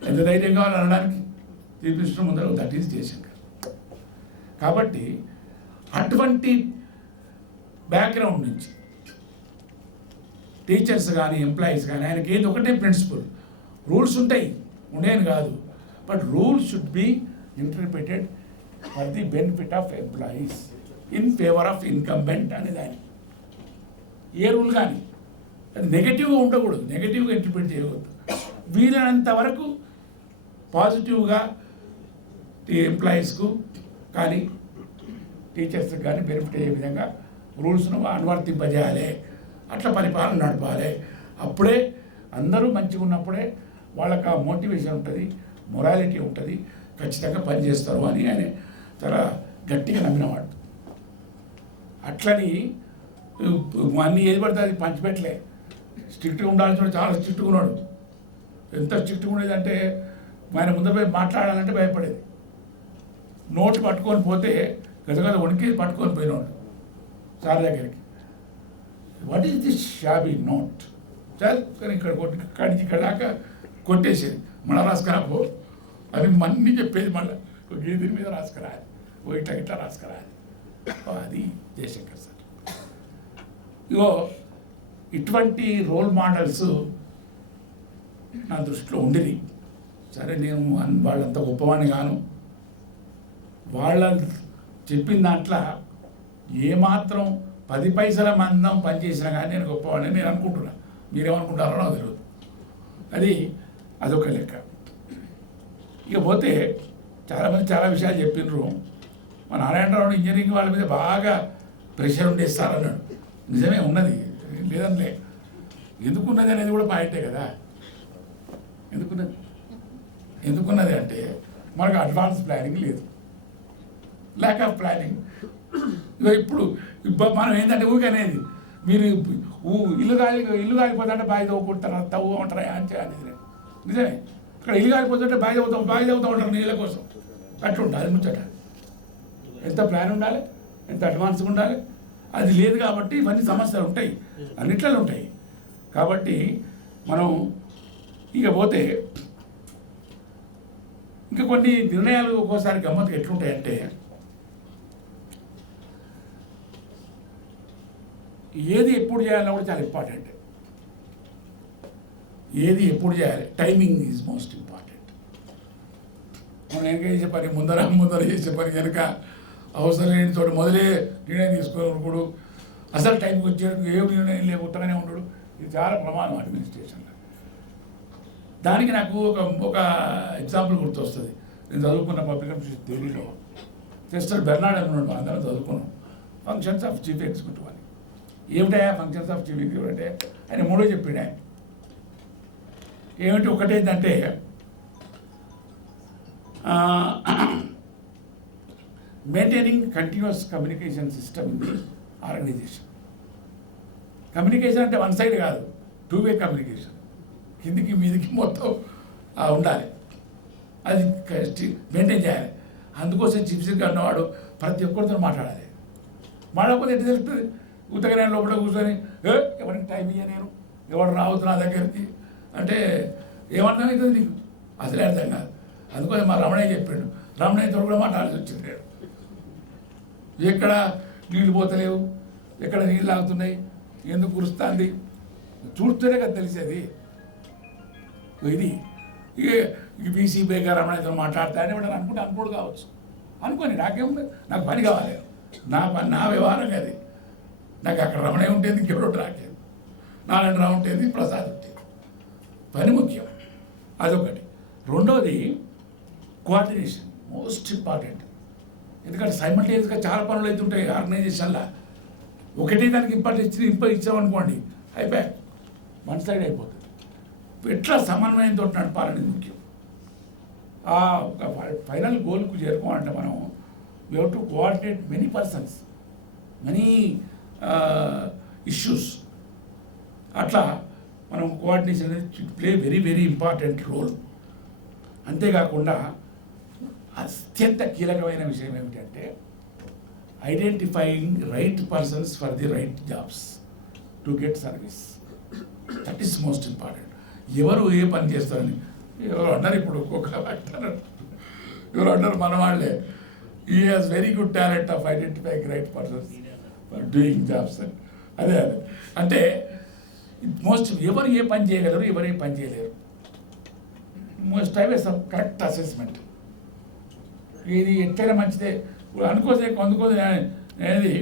ఎంత ధైర్యం కావాలి అనడానికి చీఫ్ మినిస్టర్ ముందర. That is Jayashankar. కాబట్టి అటువంటి బ్యాక్గ్రౌండ్ నుంచి టీచర్స్ కానీ ఎంప్లాయీస్ కానీ ఆయనకి ఏది ఒకటే ప్రిన్సిపల్, రూల్స్ ఉంటాయి, ఉండేది కాదు, but rules should be interpreted for the benefit of employees in favour of incumbent అనేది ఆయన. ఏ రూల్ కానీ అది నెగటివ్గా ఉండకూడదు, నెగటివ్గా ఇంటర్ప్రిట్ చేయకూడదు. వీలైనంత వరకు పాజిటివ్గా ఎంప్లాయీస్కు కానీ టీచర్స్కి కానీ బెనిఫిట్ అయ్యే విధంగా రూల్స్ను అనువర్తింపజేయాలి. అట్లా పరిపాలన నడపాలి. అప్పుడే అందరూ మంచిగా ఉన్నప్పుడే వాళ్ళకి ఆ మోటివేషన్ ఉంటుంది, మొరాలిటీ ఉంటుంది, ఖచ్చితంగా పనిచేస్తారు అని ఆయన చాలా గట్టిగా నమ్మినవాడు. అట్లని అన్నీ ఏది పడితే అది పంచిపెట్టలే. స్ట్రిక్ట్గా ఉండాల్సిన చాలా స్ట్రిక్ట్గా ఉన్నాడు. ఎంత స్ట్రిక్ట్గా ఉండేదంటే ఆయన ముందర పోయి మాట్లాడాలంటే భయపడేది. నోట్ పట్టుకొని పోతే గదగద వణికి పట్టుకొని పోయినాడు సార్ దగ్గరికి. What is this shabby note sir, కానీ ఇక్కడ కొట్టి కడిచి ఇక్కడ దాకా కొట్టేసేది. మళ్ళీ రాసుకురాపో అది మన్ని చెప్పేది, మళ్ళీ దీని మీద రాసుకురాలి, ఓ ఇట్లా ఇట్లా రాసుకురాలి. అది జయశంకర్ సార్. ఇగో ఇటువంటి రోల్ మోడల్స్ నా దృష్టిలో ఉండేది. సరే నేను వాళ్ళంత గొప్పవాడిని కాను, వాళ్ళ చెప్పిన దాంట్లో ఏమాత్రం 10 పైసల మందం పనిచేసినా కానీ నేను గొప్పవాడిని నేను అనుకుంటున్నా. మీరేమనుకుంటారో నాకు తెలియదు. అదొక లెక్క. ఇక పోతే చాలామంది చాలా విషయాలు చెప్పినారు. మా నారాయణరావు ఇంజనీరింగ్ వాళ్ళ మీద బాగా ప్రెషర్ ఉండేస్తారన్నాడు. నిజమే ఉన్నది, లేదనిలే. ఎందుకున్నది అనేది కూడా పాయింటే కదా. ఎందుకున్నది అంటే మనకు అడ్వాన్స్ ప్లానింగ్ లేదు, ల్యాక్ ఆఫ్ ప్లానింగ్. ఇప్పుడు మనం ఏంటంటే ఊరికే అనేది మీరు ఇల్లు కాలిపోతుంటే బావి తవ్వుకుంటారా, తవ్వు ఉంటారా అని అనేది నిజమే. ఇక్కడ ఇల్లు కాలిపోతుంటే బావి తవ్వుతూ ఉంటారు నీళ్ళ కోసం. అట్లుంటుంది అది ముచ్చట. ఎంత ప్లాన్ ఉండాలి, ఎంత అడ్వాన్స్గా ఉండాలి, అది లేదు. కాబట్టి ఇవన్నీ సమస్యలు ఉంటాయి, అన్నిట్లలో ఉంటాయి. కాబట్టి మనం ఇక పోతే ఇంకా కొన్ని నిర్ణయాలు ఒక్కోసారి గమ్మత్తుగా ఎట్లుంటాయంటే, ఏది ఎప్పుడు చేయాలన్నా కూడా చాలా ఇంపార్టెంట్. ఏది ఎప్పుడు చేయాలి, టైమింగ్ ఈజ్ మోస్ట్ ఇంపార్టెంట్. మనం వెనక చేసే పని ముందర చేసే పని కనుక అవసరం లేని చోట మొదలే నిర్ణయం తీసుకోవడం, అసలు టైంకి వచ్చేందుకు ఏ నిర్ణయం లేకుండానే ఉండడు. ఇది చాలా ప్రమాదం అడ్మినిస్ట్రేషన్లో. దానికి నాకు ఒక ఎగ్జాంపుల్ గుర్తొస్తుంది. నేను చదువుకున్న పబ్లిక్ అడ్మినిస్ట్రేషన్ థియరీలో సిస్టర్ బెర్నాడ్ అని ఉన్నాడు, అందరం చదువుకున్నాం. ఫంక్షన్స్ ఆఫ్ చీఫ్ ఎగ్జిక్యూటివ్ అని. ఏమిటయా ఫంక్షన్స్ ఆఫ్ చీఫ్ ఎగ్జిక్యూటివ్ అంటే ఆయన 3 చెప్పాడు. ఆయన ఏమిటి, ఒకటేంటంటే maintaining continuous communication system in the organization. Communication అంటే వన్ సైడ్ కాదు, 2-వే కమ్యూనికేషన్, కిందికి మీదికి మొత్తం ఉండాలి. అది మెయింటైన్ చేయాలి. అందుకోసం చీఫ్ సెక్రటరీ అన్నవాడు ప్రతి ఒక్కరితో మాట్లాడాలి. మాట్లాడకపోతే ఎట్లా తెలుస్తుంది? ఉత్తగా లోపల కూర్చొని ఎవరికి టైం ఇయ్య, నేను ఎవరు రావద్దు నా దగ్గరికి అంటే ఏమర్థం అవుతుంది నీకు? అసలే అర్థం కాదు. అందుకోసం మా రమణయ్య చెప్పాడు, రమణయ్యతో కూడా మాట్లాడాల్సి వచ్చింది. ఎక్కడ నీళ్ళు పోతలేవు, ఎక్కడ నీళ్ళు ఆగుతున్నాయి, ఎందుకు కురుస్తుంది చూస్తూనే కదా తెలిసేది. ఇది ఇక బీసీ బేగా రమణయ్యతో మాట్లాడతా అని వాడు అనుకోడు కావచ్చు. అనుకోని నాకేముంది, నాకు పని కావాలి, నా వ్యవహారం అది. నాకు అక్కడ రమణయ్య ఉంటుంది, ఇంకెవరో రాకేది, నారాయణరావు ఉంటుంది, ప్రసాద్ ఉంటుంది. పని ముఖ్యం, అదొకటి. రెండోది కోఆర్డినేషన్, మోస్ట్ ఇంపార్టెంట్. ఎందుకంటే సైమల్టేనియస్గా చాలా పనులు అవుతుంటాయి ఆర్గనైజేషన్లో. ఒకటే దానికి ఇంపార్టెన్స్ ఇచ్చామనుకోండి, అయిపోయాక వన్ సైడ్ అయిపోతుంది. ఎట్లా సమన్వయంతో నడపాలనేది ముఖ్యం. ఒక ఫైనల్ గోల్కు చేరుకోవాలంటే మనం we have to coordinate many persons, many issues. అట్లా మనం కోఆర్డినేషన్ అనేది play very very important role. అంతేకాకుండా అత్యంత కీలకమైన విషయం ఏమిటంటే identifying right persons for the right jobs to get service. That is most important. ఎవరు ఏ పని చేస్తారని ఎవరు అన్నారు. ఇప్పుడు ఒక్కొక్క ఎవరు అన్నారు, మన వాళ్ళే, ఈ has very good talent of identifying right persons for doing jobs అని. అదే అంటే మోస్ట్ ఎవరు ఏ పని చేయగలరు, ఎవరు ఏ పని చేయలేరు. Most time correct assessment. ఇది ఎట్లయినా మంచిదే అందుకోసం అనేది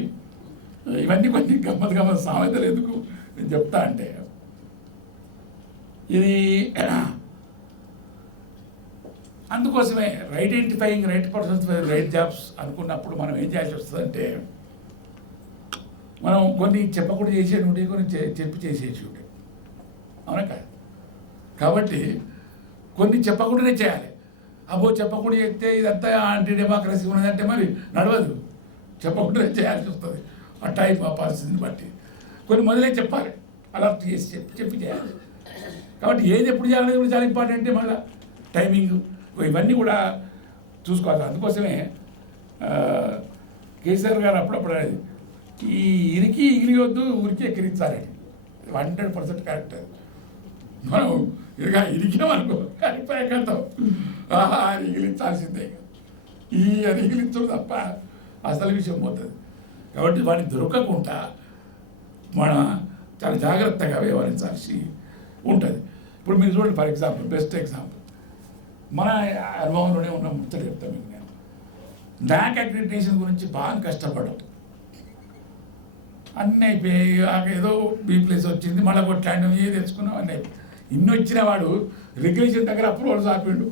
ఇవన్నీ కొన్ని గమ్మత్ సామెతలు ఎందుకు నేను చెప్తా అంటే, ఇది అందుకోసమే identifying right persons right jobs అనుకున్నప్పుడు మనం ఏం చేయాల్సి వస్తుందంటే, మనం కొన్ని చెప్పకుండా చేసేవి ఉంటాయి, కొన్ని చెప్పి చేసేసి ఉంటాయి. అవునా కాదు? కాబట్టి కొన్ని చెప్పకుండానే చేయాలి. అబ్బో చెప్పకుండా చేస్తే ఇదంతా యాంటీ డెమోక్రసీ ఉన్నదంటే మరి నడవదు. చెప్పకుండానే చేయాల్సి వస్తుంది ఆ టైం ఆ పరిస్థితిని బట్టి. కొన్ని మొదలే చెప్పాలి, అలర్ట్ చేసి చెప్పి చేయాలి. కాబట్టి ఏది ఎప్పుడు చేయాలనేది కూడా చాలా ఇంపార్టెంట్. మళ్ళీ టైమింగ్ ఇవన్నీ కూడా చూసుకోవాలి. అందుకోసమే కేసీఆర్ గారు అప్పుడప్పుడు అనేది ఈ ఇరికి ఇగిలియొద్దు ఊరికి ఎక్కిరించాలని 100% కరెక్ట్. మనం ఇరికామనుకో అయిపోయాకంటాం ఇగిలించాల్సిందే. ఈ ఇగిలించడం తప్ప అసలు విషయం పోతుంది. కాబట్టి వాడిని దొరకకుండా మనం చాలా జాగ్రత్తగా వ్యవహరించాల్సి ఉంటుంది. ఇప్పుడు మీరు చూడండి, ఫర్ ఎగ్జాంపుల్ బెస్ట్ ఎగ్జాంపుల్ మన అనుభవంలోనే ఉన్న ముచ్చట చెప్తాను మీకు. నేను న్యాక్ అక్రిడిటేషన్ గురించి బాగా కష్టపడ్డాం. అన్నీ అయిపోయాయి. ఏదో బీ ప్లేస్ వచ్చింది, మళ్ళీ కొట్లాడినాం, ఏ తెచ్చుకున్నాం అన్నీ అయిపోయి. ఇన్ని వచ్చిన వాడు రెగ్యులేషన్ దగ్గర అప్రూవల్స్ ఆపిండు.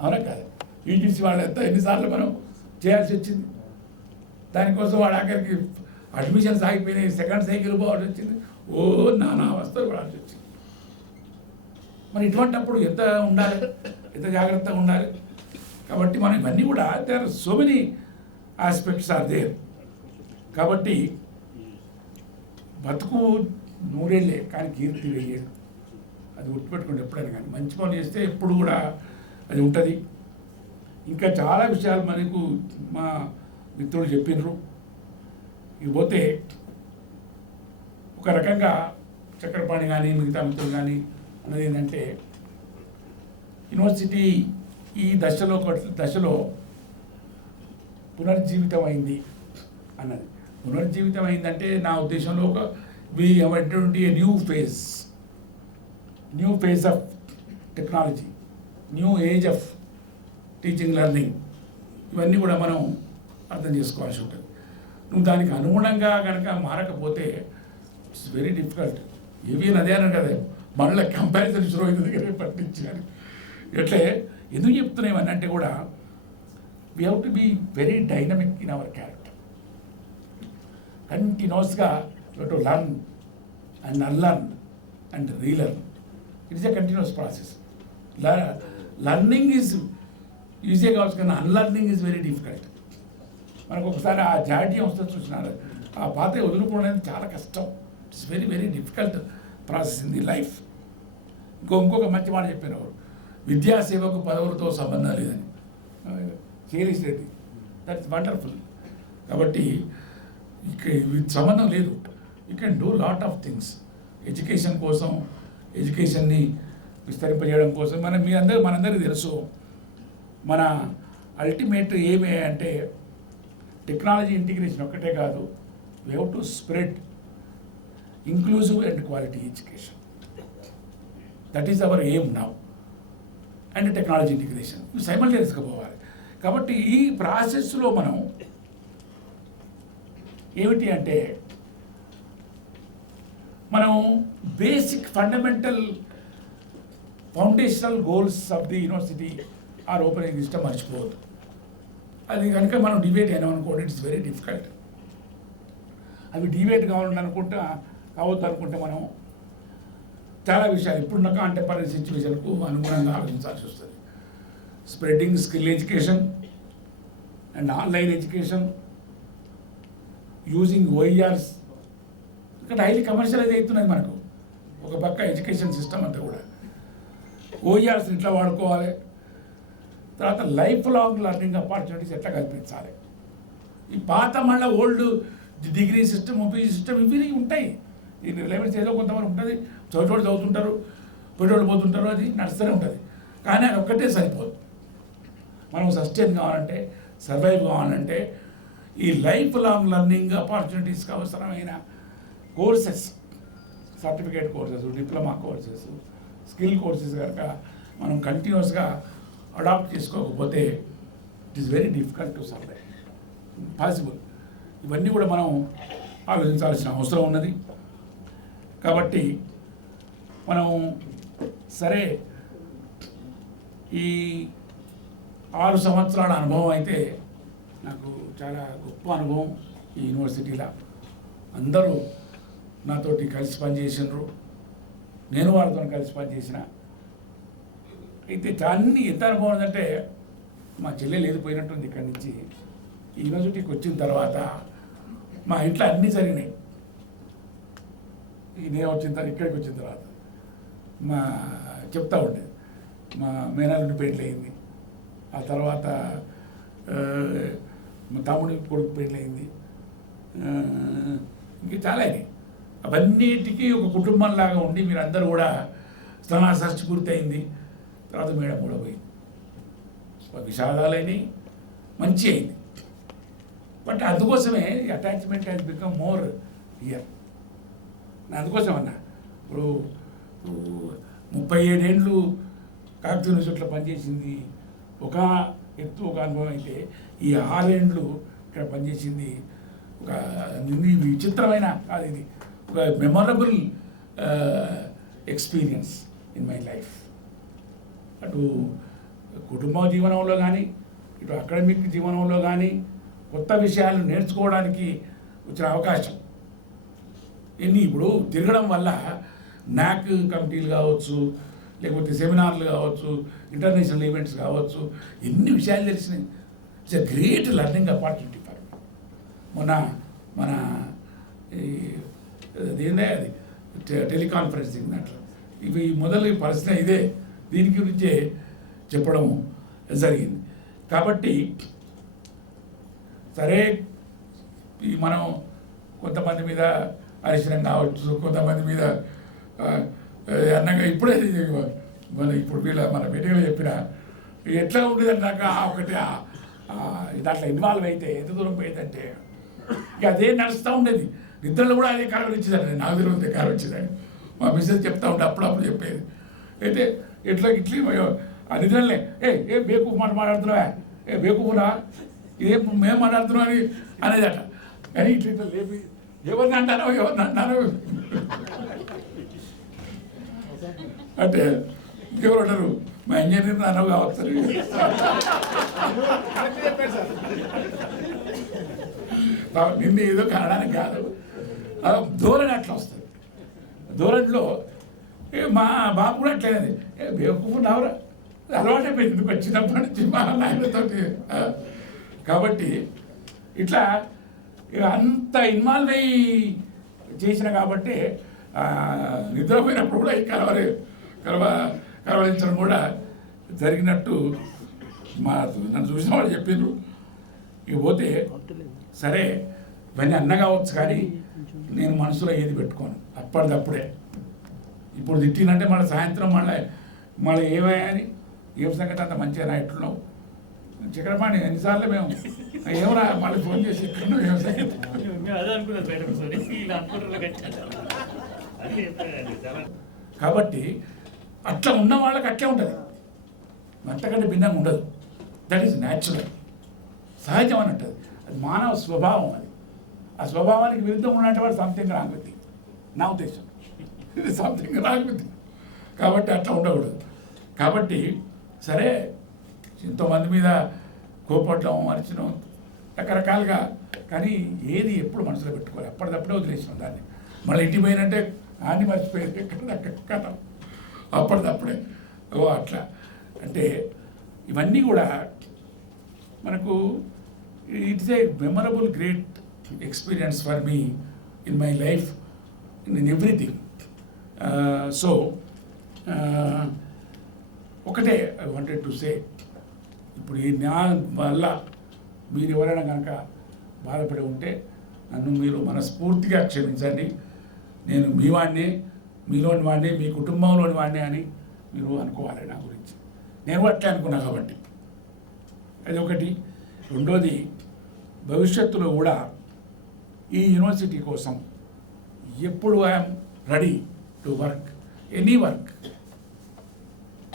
అవునా కాదు? ఈటీసీ వాళ్ళు ఎంత ఎన్నిసార్లు మనం చేయాల్సి వచ్చింది. దానికోసం వాడు ఆఖరికి అడ్మిషన్స్ ఆగిపోయినాయి, సెకండ్ సైకిల్ పోవాల్సి వచ్చింది, ఓ నానా వస్తువులు పడాల్సి వచ్చింది. మరి ఇటువంటిప్పుడు ఎంత ఉండాలి, ఎంత జాగ్రత్తగా ఉండాలి. కాబట్టి మనం ఇవన్నీ కూడా there are so many aspects are there. కాబట్టి బతుకు 100 ఏళ్ళే కానీ కీర్తి 1000 ఏళ్ళు. అది గుర్తుపెట్టుకోండి ఎప్పుడైనా. కానీ మంచి పనులు చేస్తే ఎప్పుడు కూడా అది ఉంటుంది. ఇంకా చాలా విషయాలు మనకు మా మిత్రులు చెప్పినారు. ఇకపోతే ఒక రకంగా చక్రపాణి కానీ మిగతా మిత్రులు కానీ అన్నది ఏంటంటే, యూనివర్సిటీ ఈ దశలో పునర్జీవితం అయింది అన్నది. పునర్జీవితం అయిందంటే నా ఉద్దేశంలో ఒక we entered a new phase of technology, new age of teaching learning. ఇవన్నీ కూడా మనం అర్థం చేసుకోవాల్సి ఉంటుంది. నువ్వు దానికి అనుగుణంగా కనుక మారకపోతే ఇట్స్ వెరీ డిఫికల్ట్. ఏవి అదే అన్నాడు కదా, మళ్ళీ కంపారిజన్ షురూ అయిన దగ్గర పట్టించాను. ఎట్లే ఎందుకు చెప్తున్నామని అంటే కూడా we have to be very dynamic in our character. కంటిన్యూస్గా you to learn and unlearn and relearn. It is a continuous process. Learning is ఈజీగా కావచ్చు, కానీ అన్లర్నింగ్ ఈజ్ వెరీ డిఫికల్ట్. మనకు ఒకసారి ఆ జాడ్యం వస్తుంది చూసినారు, ఆ పాత వదులుకోవడం అనేది చాలా కష్టం. It's very very difficult process in the life. ఇంకొక మంచి మాట చెప్పారు ఎవరు, విద్యాసేవకు పదవులతో సంబంధం లేదని. Serious Reddy, that is wonderful. కాబట్టి సంబంధం లేదు. You can do lot of things education కోసం, ఎడ్యుకేషన్ని విస్తరింపజేయడం కోసం. మనందరికీ తెలుసు మన అల్టిమేట్ ఏమి అంటే టెక్నాలజీ ఇంటిగ్రేషన్ ఒక్కటే కాదు, we have to spread inclusive and quality education. That is our aim now. And technology integration సైమల్టేనియస్గా పోవాలి. కాబట్టి ఈ ప్రాసెస్లో మనం ఏమిటి అంటే, మనం basic fundamental foundational goals of the university or opening system మర్చిపోవద్దు. అది కనుక మనం డిబేట్ అయినాం అనుకోండి, ఇట్స్ వెరీ డిఫికల్ట్. అవి డిబేట్ కావాలని కావద్దు అనుకుంటే మనం చాలా విషయాలు ఇప్పుడున్న కాంటెంపరీ సిచ్యువేషన్కు అనుగుణంగా ఆలోచించాల్సి వస్తుంది. Spreading skill education and online education, using OERs. ఇక్కడ హైలీ కమర్షియలైజ్ అవుతున్నది మనకు. ఒక పక్క ఎడ్యుకేషన్ సిస్టమ్ అంతా కూడా ఓఈఆర్స్ ఎట్లా వాడుకోవాలి, తర్వాత లైఫ్ లాంగ్ లెర్నింగ్ ఆపర్చునిటీస్ ఎట్లా కల్పించాలి. ఈ పాత మళ్ళీ old degree system, PG system ఇవి ఉంటాయి. ఈ లెవెల్స్ ఏదో కొంతవరకు ఉంటుంది, చోటు చదువుతుంటారు, పెట్రోల్ పోతుంటారు, అది నడుస్తూనే ఉంటుంది. కానీ అది ఒక్కటే సరిపోదు. మనం సస్టైన్ కావాలంటే, సర్వైవ్ కావాలంటే ఈ లైఫ్ లాంగ్ లెర్నింగ్ ఆపర్చునిటీస్కి అవసరమైన courses, certificate courses, diploma courses, skill courses కనుక మనం కంటిన్యూస్గా అడాప్ట్ చేసుకోకపోతే it is very difficult to survive. Possible. ఇవన్నీ కూడా మనం ఆలోచించాల్సిన అవసరం ఉన్నది. కాబట్టి మనం సరే ఈ 6 సంవత్సరాల అనుభవం అయితే నాకు చాలా గొప్ప అనుభవం. ఈ యూనివర్సిటీలో అందరూ నాతోటి కలిసి పనిచేసినారు, నేను వాళ్ళతో కలిసి పనిచేసిన. అయితే అన్నీ ఎంత అనుభవం ఉందంటే మా చెల్లెలు ఏది పోయినట్టుంది ఇక్కడి నుంచి ఈ యూనివర్సిటీకి వచ్చిన తర్వాత మా ఇంట్లో అన్నీ జరిగినాయి. నేను వచ్చిన తర్వాత ఇక్కడికి వచ్చిన తర్వాత మా చెప్తా ఉండేది మా మేనల్లుడి పెళ్ళి అయింది, ఆ తర్వాత మా తమ్ముడి కొడుకు పెళ్ళి అయింది, ఇంక చాలా అయినాయి. అవన్నిటికీ ఒక కుటుంబంలాగా ఉండి మీరు అందరూ కూడా స్థానాసర్చ్ పూర్తి అయింది. తర్వాత మేడం కూడా పోయింది, విషాదాలైనవి, మంచి అయింది. బట్ అందుకోసమే attachment has become more here. అందుకోసం అన్నా ఇప్పుడు 37 ఏళ్ళు కాకతీయ యూనివర్సిటీలో పనిచేసింది ఒక ఎత్తు, ఒక అనుభవం అయితే ఈ 6 ఏళ్ళు ఇక్కడ పనిచేసింది ఒక విచిత్రమైన కాదు, ఇది ఒక memorable experience in my life. అటు కుటుంబ జీవనంలో కానీ ఇటు అకాడమిక్ జీవనంలో కానీ కొత్త విషయాలు నేర్చుకోవడానికి వచ్చిన అవకాశం ఇప్పుడు తిరగడం వల్ల నాక్ కమిటీలు కావచ్చు, లేకపోతే సెమినార్లు కావచ్చు, ఇంటర్నేషనల్ ఈవెంట్స్ కావచ్చు, ఎన్ని విషయాలు తెలిసినాయి. It's a great learning opportunity for మన అదేందే అది టెలికాన్ఫరెన్సింగ్ దాంట్లో ఇవి మొదలు పరిస్థితి ఇదే, దీని గురించే చెప్పడం జరిగింది. కాబట్టి సరే మనం కొంతమంది మీద అరిశనం కావచ్చు, కొంతమంది మీద అన్నగా ఇప్పుడే ఇప్పుడు మన మీటింగ్లో చెప్పిన ఎట్లా ఉండేదంటే నాకు ఒకటి దాంట్లో ఇన్వాల్వ్ అయితే ఎంత దూరం పోయిందంటే ఇక అదే నడుస్తూ ఉండేది. నిద్రలో కూడా అదే కలవలు ఇచ్చేదాన్ని, నాకు తెలియదు కలవ వచ్చేదాన్ని. మా మిస్సెస్ చెప్తా ఉంటే అప్పుడప్పుడు చెప్పేది. అయితే ఇట్లా ఆ నిద్రలే ఏ బేకూఫ్ మాట మాట్లాడుతున్నావా, ఏ బేకూఫ్రా ఇదే మేము మాట్లాడుతున్నాం అని అనేదట. కానీ ఇట్లా లేపి ఎవరిని అంటారో అంటే ఇంకెవరు అంటారు మా ఇంజనీర్ అన్నవి కావచ్చు. నిన్ను ఏదో కానడానికి కాదు, ధోరణి అట్లా వస్తుంది. ధోరణిలో మా బాబు కూడా అట్లేది, బేవకూఫ్ నావరా అలవాటు అయిపోయింది ఎందుకు వచ్చినప్పటి నుంచి మా నాయనతో. కాబట్టి ఇట్లా అంత ఇన్వాల్వ్ అయ్యి చేసిన కాబట్టి నిద్రపోయినప్పుడు కూడా ఈ కలవరించడం కూడా జరిగినట్టు నన్ను చూసిన వాళ్ళు చెప్పిండ్రు. ఇక పోతే సరే ఇవన్నీ అన్న కావచ్చు, కానీ నేను మనసులో ఏది పెట్టుకోను అప్పటిదప్పుడే. ఇప్పుడు తిట్టినంటే మళ్ళీ సాయంత్రం మళ్ళీ ఏమయ్యాని ఏం సంగతి అంత మంచిగా ఎట్లున్నావు చక్రపాణి ఎన్నిసార్లు మేము ఏమరా మళ్ళీ ఫోన్ చేసి ఎట్లున్నావు ఏం సంగతి. కాబట్టి అట్లా ఉన్న వాళ్ళకి అట్లే ఉంటుంది, అంతకంటే భిన్నంగా ఉండదు. దట్ ఈస్ న్యాచురల్, సహజం అని ఉంటుంది. అది మానవ స్వభావం. అది ఆ స్వభావానికి విరుద్ధం ఉన్నట్టు వాడు సంథింగ్ రాంగ్ విత్ నా ఉద్దేశం, ఇది సంథింగ్ రాంగ్ విత్. కాబట్టి అట్లా ఉండకూడదు. కాబట్టి సరే ఎంతోమంది మీద కోపడడం, అరిచడం రకరకాలుగా, కానీ ఏది ఎప్పుడు మనసులో పెట్టుకోవాలి. అప్పటిదప్పుడే వదిలేసినాం దాన్ని. మళ్ళీ ఇంటికి పోయినంటే అన్నీ మర్చిపోయేది కదా, అప్పటిదప్పుడే అట్లా. అంటే ఇవన్నీ కూడా మనకు it's a memorable great experience for me in my life in everything. So ఒకటే ఐ వాంటెడ్ టు సే, ఇప్పుడు ఈ న్యాయం వల్ల మీరు ఎవరైనా కనుక బాధపడి ఉంటే నన్ను మీరు మనస్ఫూర్తిగా క్షమించండి. నేను మీ వాడిని, మీలోని వాడిని, మీ కుటుంబంలోని వాడిని అని మీరు అనుకోవాలి నా గురించి. నేను అట్లే అనుకున్నా కాబట్టి అది ఒకటి. రెండోది, భవిష్యత్తులో కూడా ఈ యూనివర్సిటీ కోసం ఎప్పుడు I'm ready to work, any work.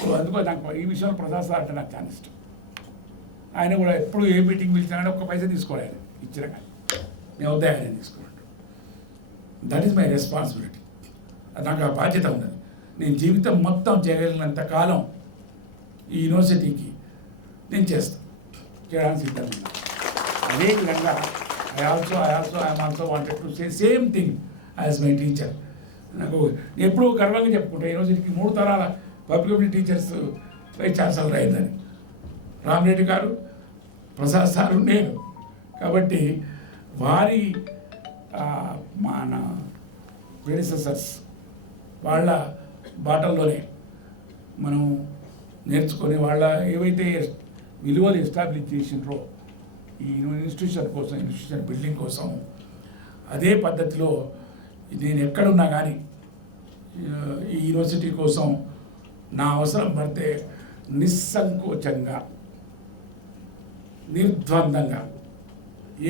So అందుకో నాకు ఈ విషయంలో ప్రసాద్ సార్ అంటే నాకు చాలా ఇష్టం. ఆయన కూడా ఎప్పుడు ఏ మీటింగ్ పిలిచినా ఒక్క పైసా తీసుకోవాలి, ఆయన ఇచ్చిన కానీ నేను వద్దా ఆయన తీసుకున్నాడు. That is my responsibility. నాకు ఆ బాధ్యత ఉన్నది. నేను జీవితం మొత్తం చేయగలిగినంత కాలం ఈ యూనివర్సిటీకి నేను చేయడానికి సిద్ధంగా ఉన్నాను. అదేవిధంగా I also wanted to say same thing as my teacher. నాకు ఎప్పుడూ గర్వంగా చెప్పుకుంటా, యూనివర్సిటీకి 3 తరాల పబ్లిక్ టీచర్స్ వైస్ ఛాన్సలర్ అయిందని. రామిరెడ్డి గారు, ప్రసాద్ సారు, నేను. కాబట్టి వారి మన ప్రెడిసెసర్స్ వాళ్ళ బాటల్లోనే మనం నేర్చుకొని వాళ్ళ ఏవైతే విలువలు ఎస్టాబ్లిష్ చేసినారో ఈ ఇన్స్టిట్యూషన్ బిల్డింగ్ కోసం అదే పద్ధతిలో నేను ఎక్కడున్నా కానీ ఈ యూనివర్సిటీ కోసం నా అవసరం పడితే నిస్సంకోచంగా, నిర్ద్వందంగా,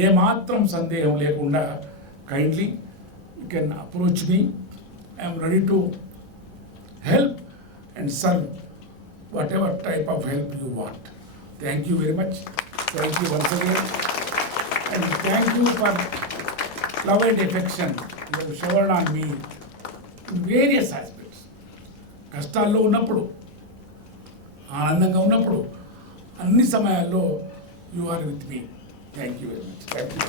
ఏమాత్రం సందేహం లేకుండా kindly you can approach me. I'm ready to help and serve what ever type of help you want. Thank you very much. Thank you once again and thank you for love and affection you have showered on me in various aspects. కష్టాల్లో ఉన్నప్పుడు, ఆనందంగా ఉన్నప్పుడు, అన్ని సమయాల్లో you are with me. Thank you very much. Thank you.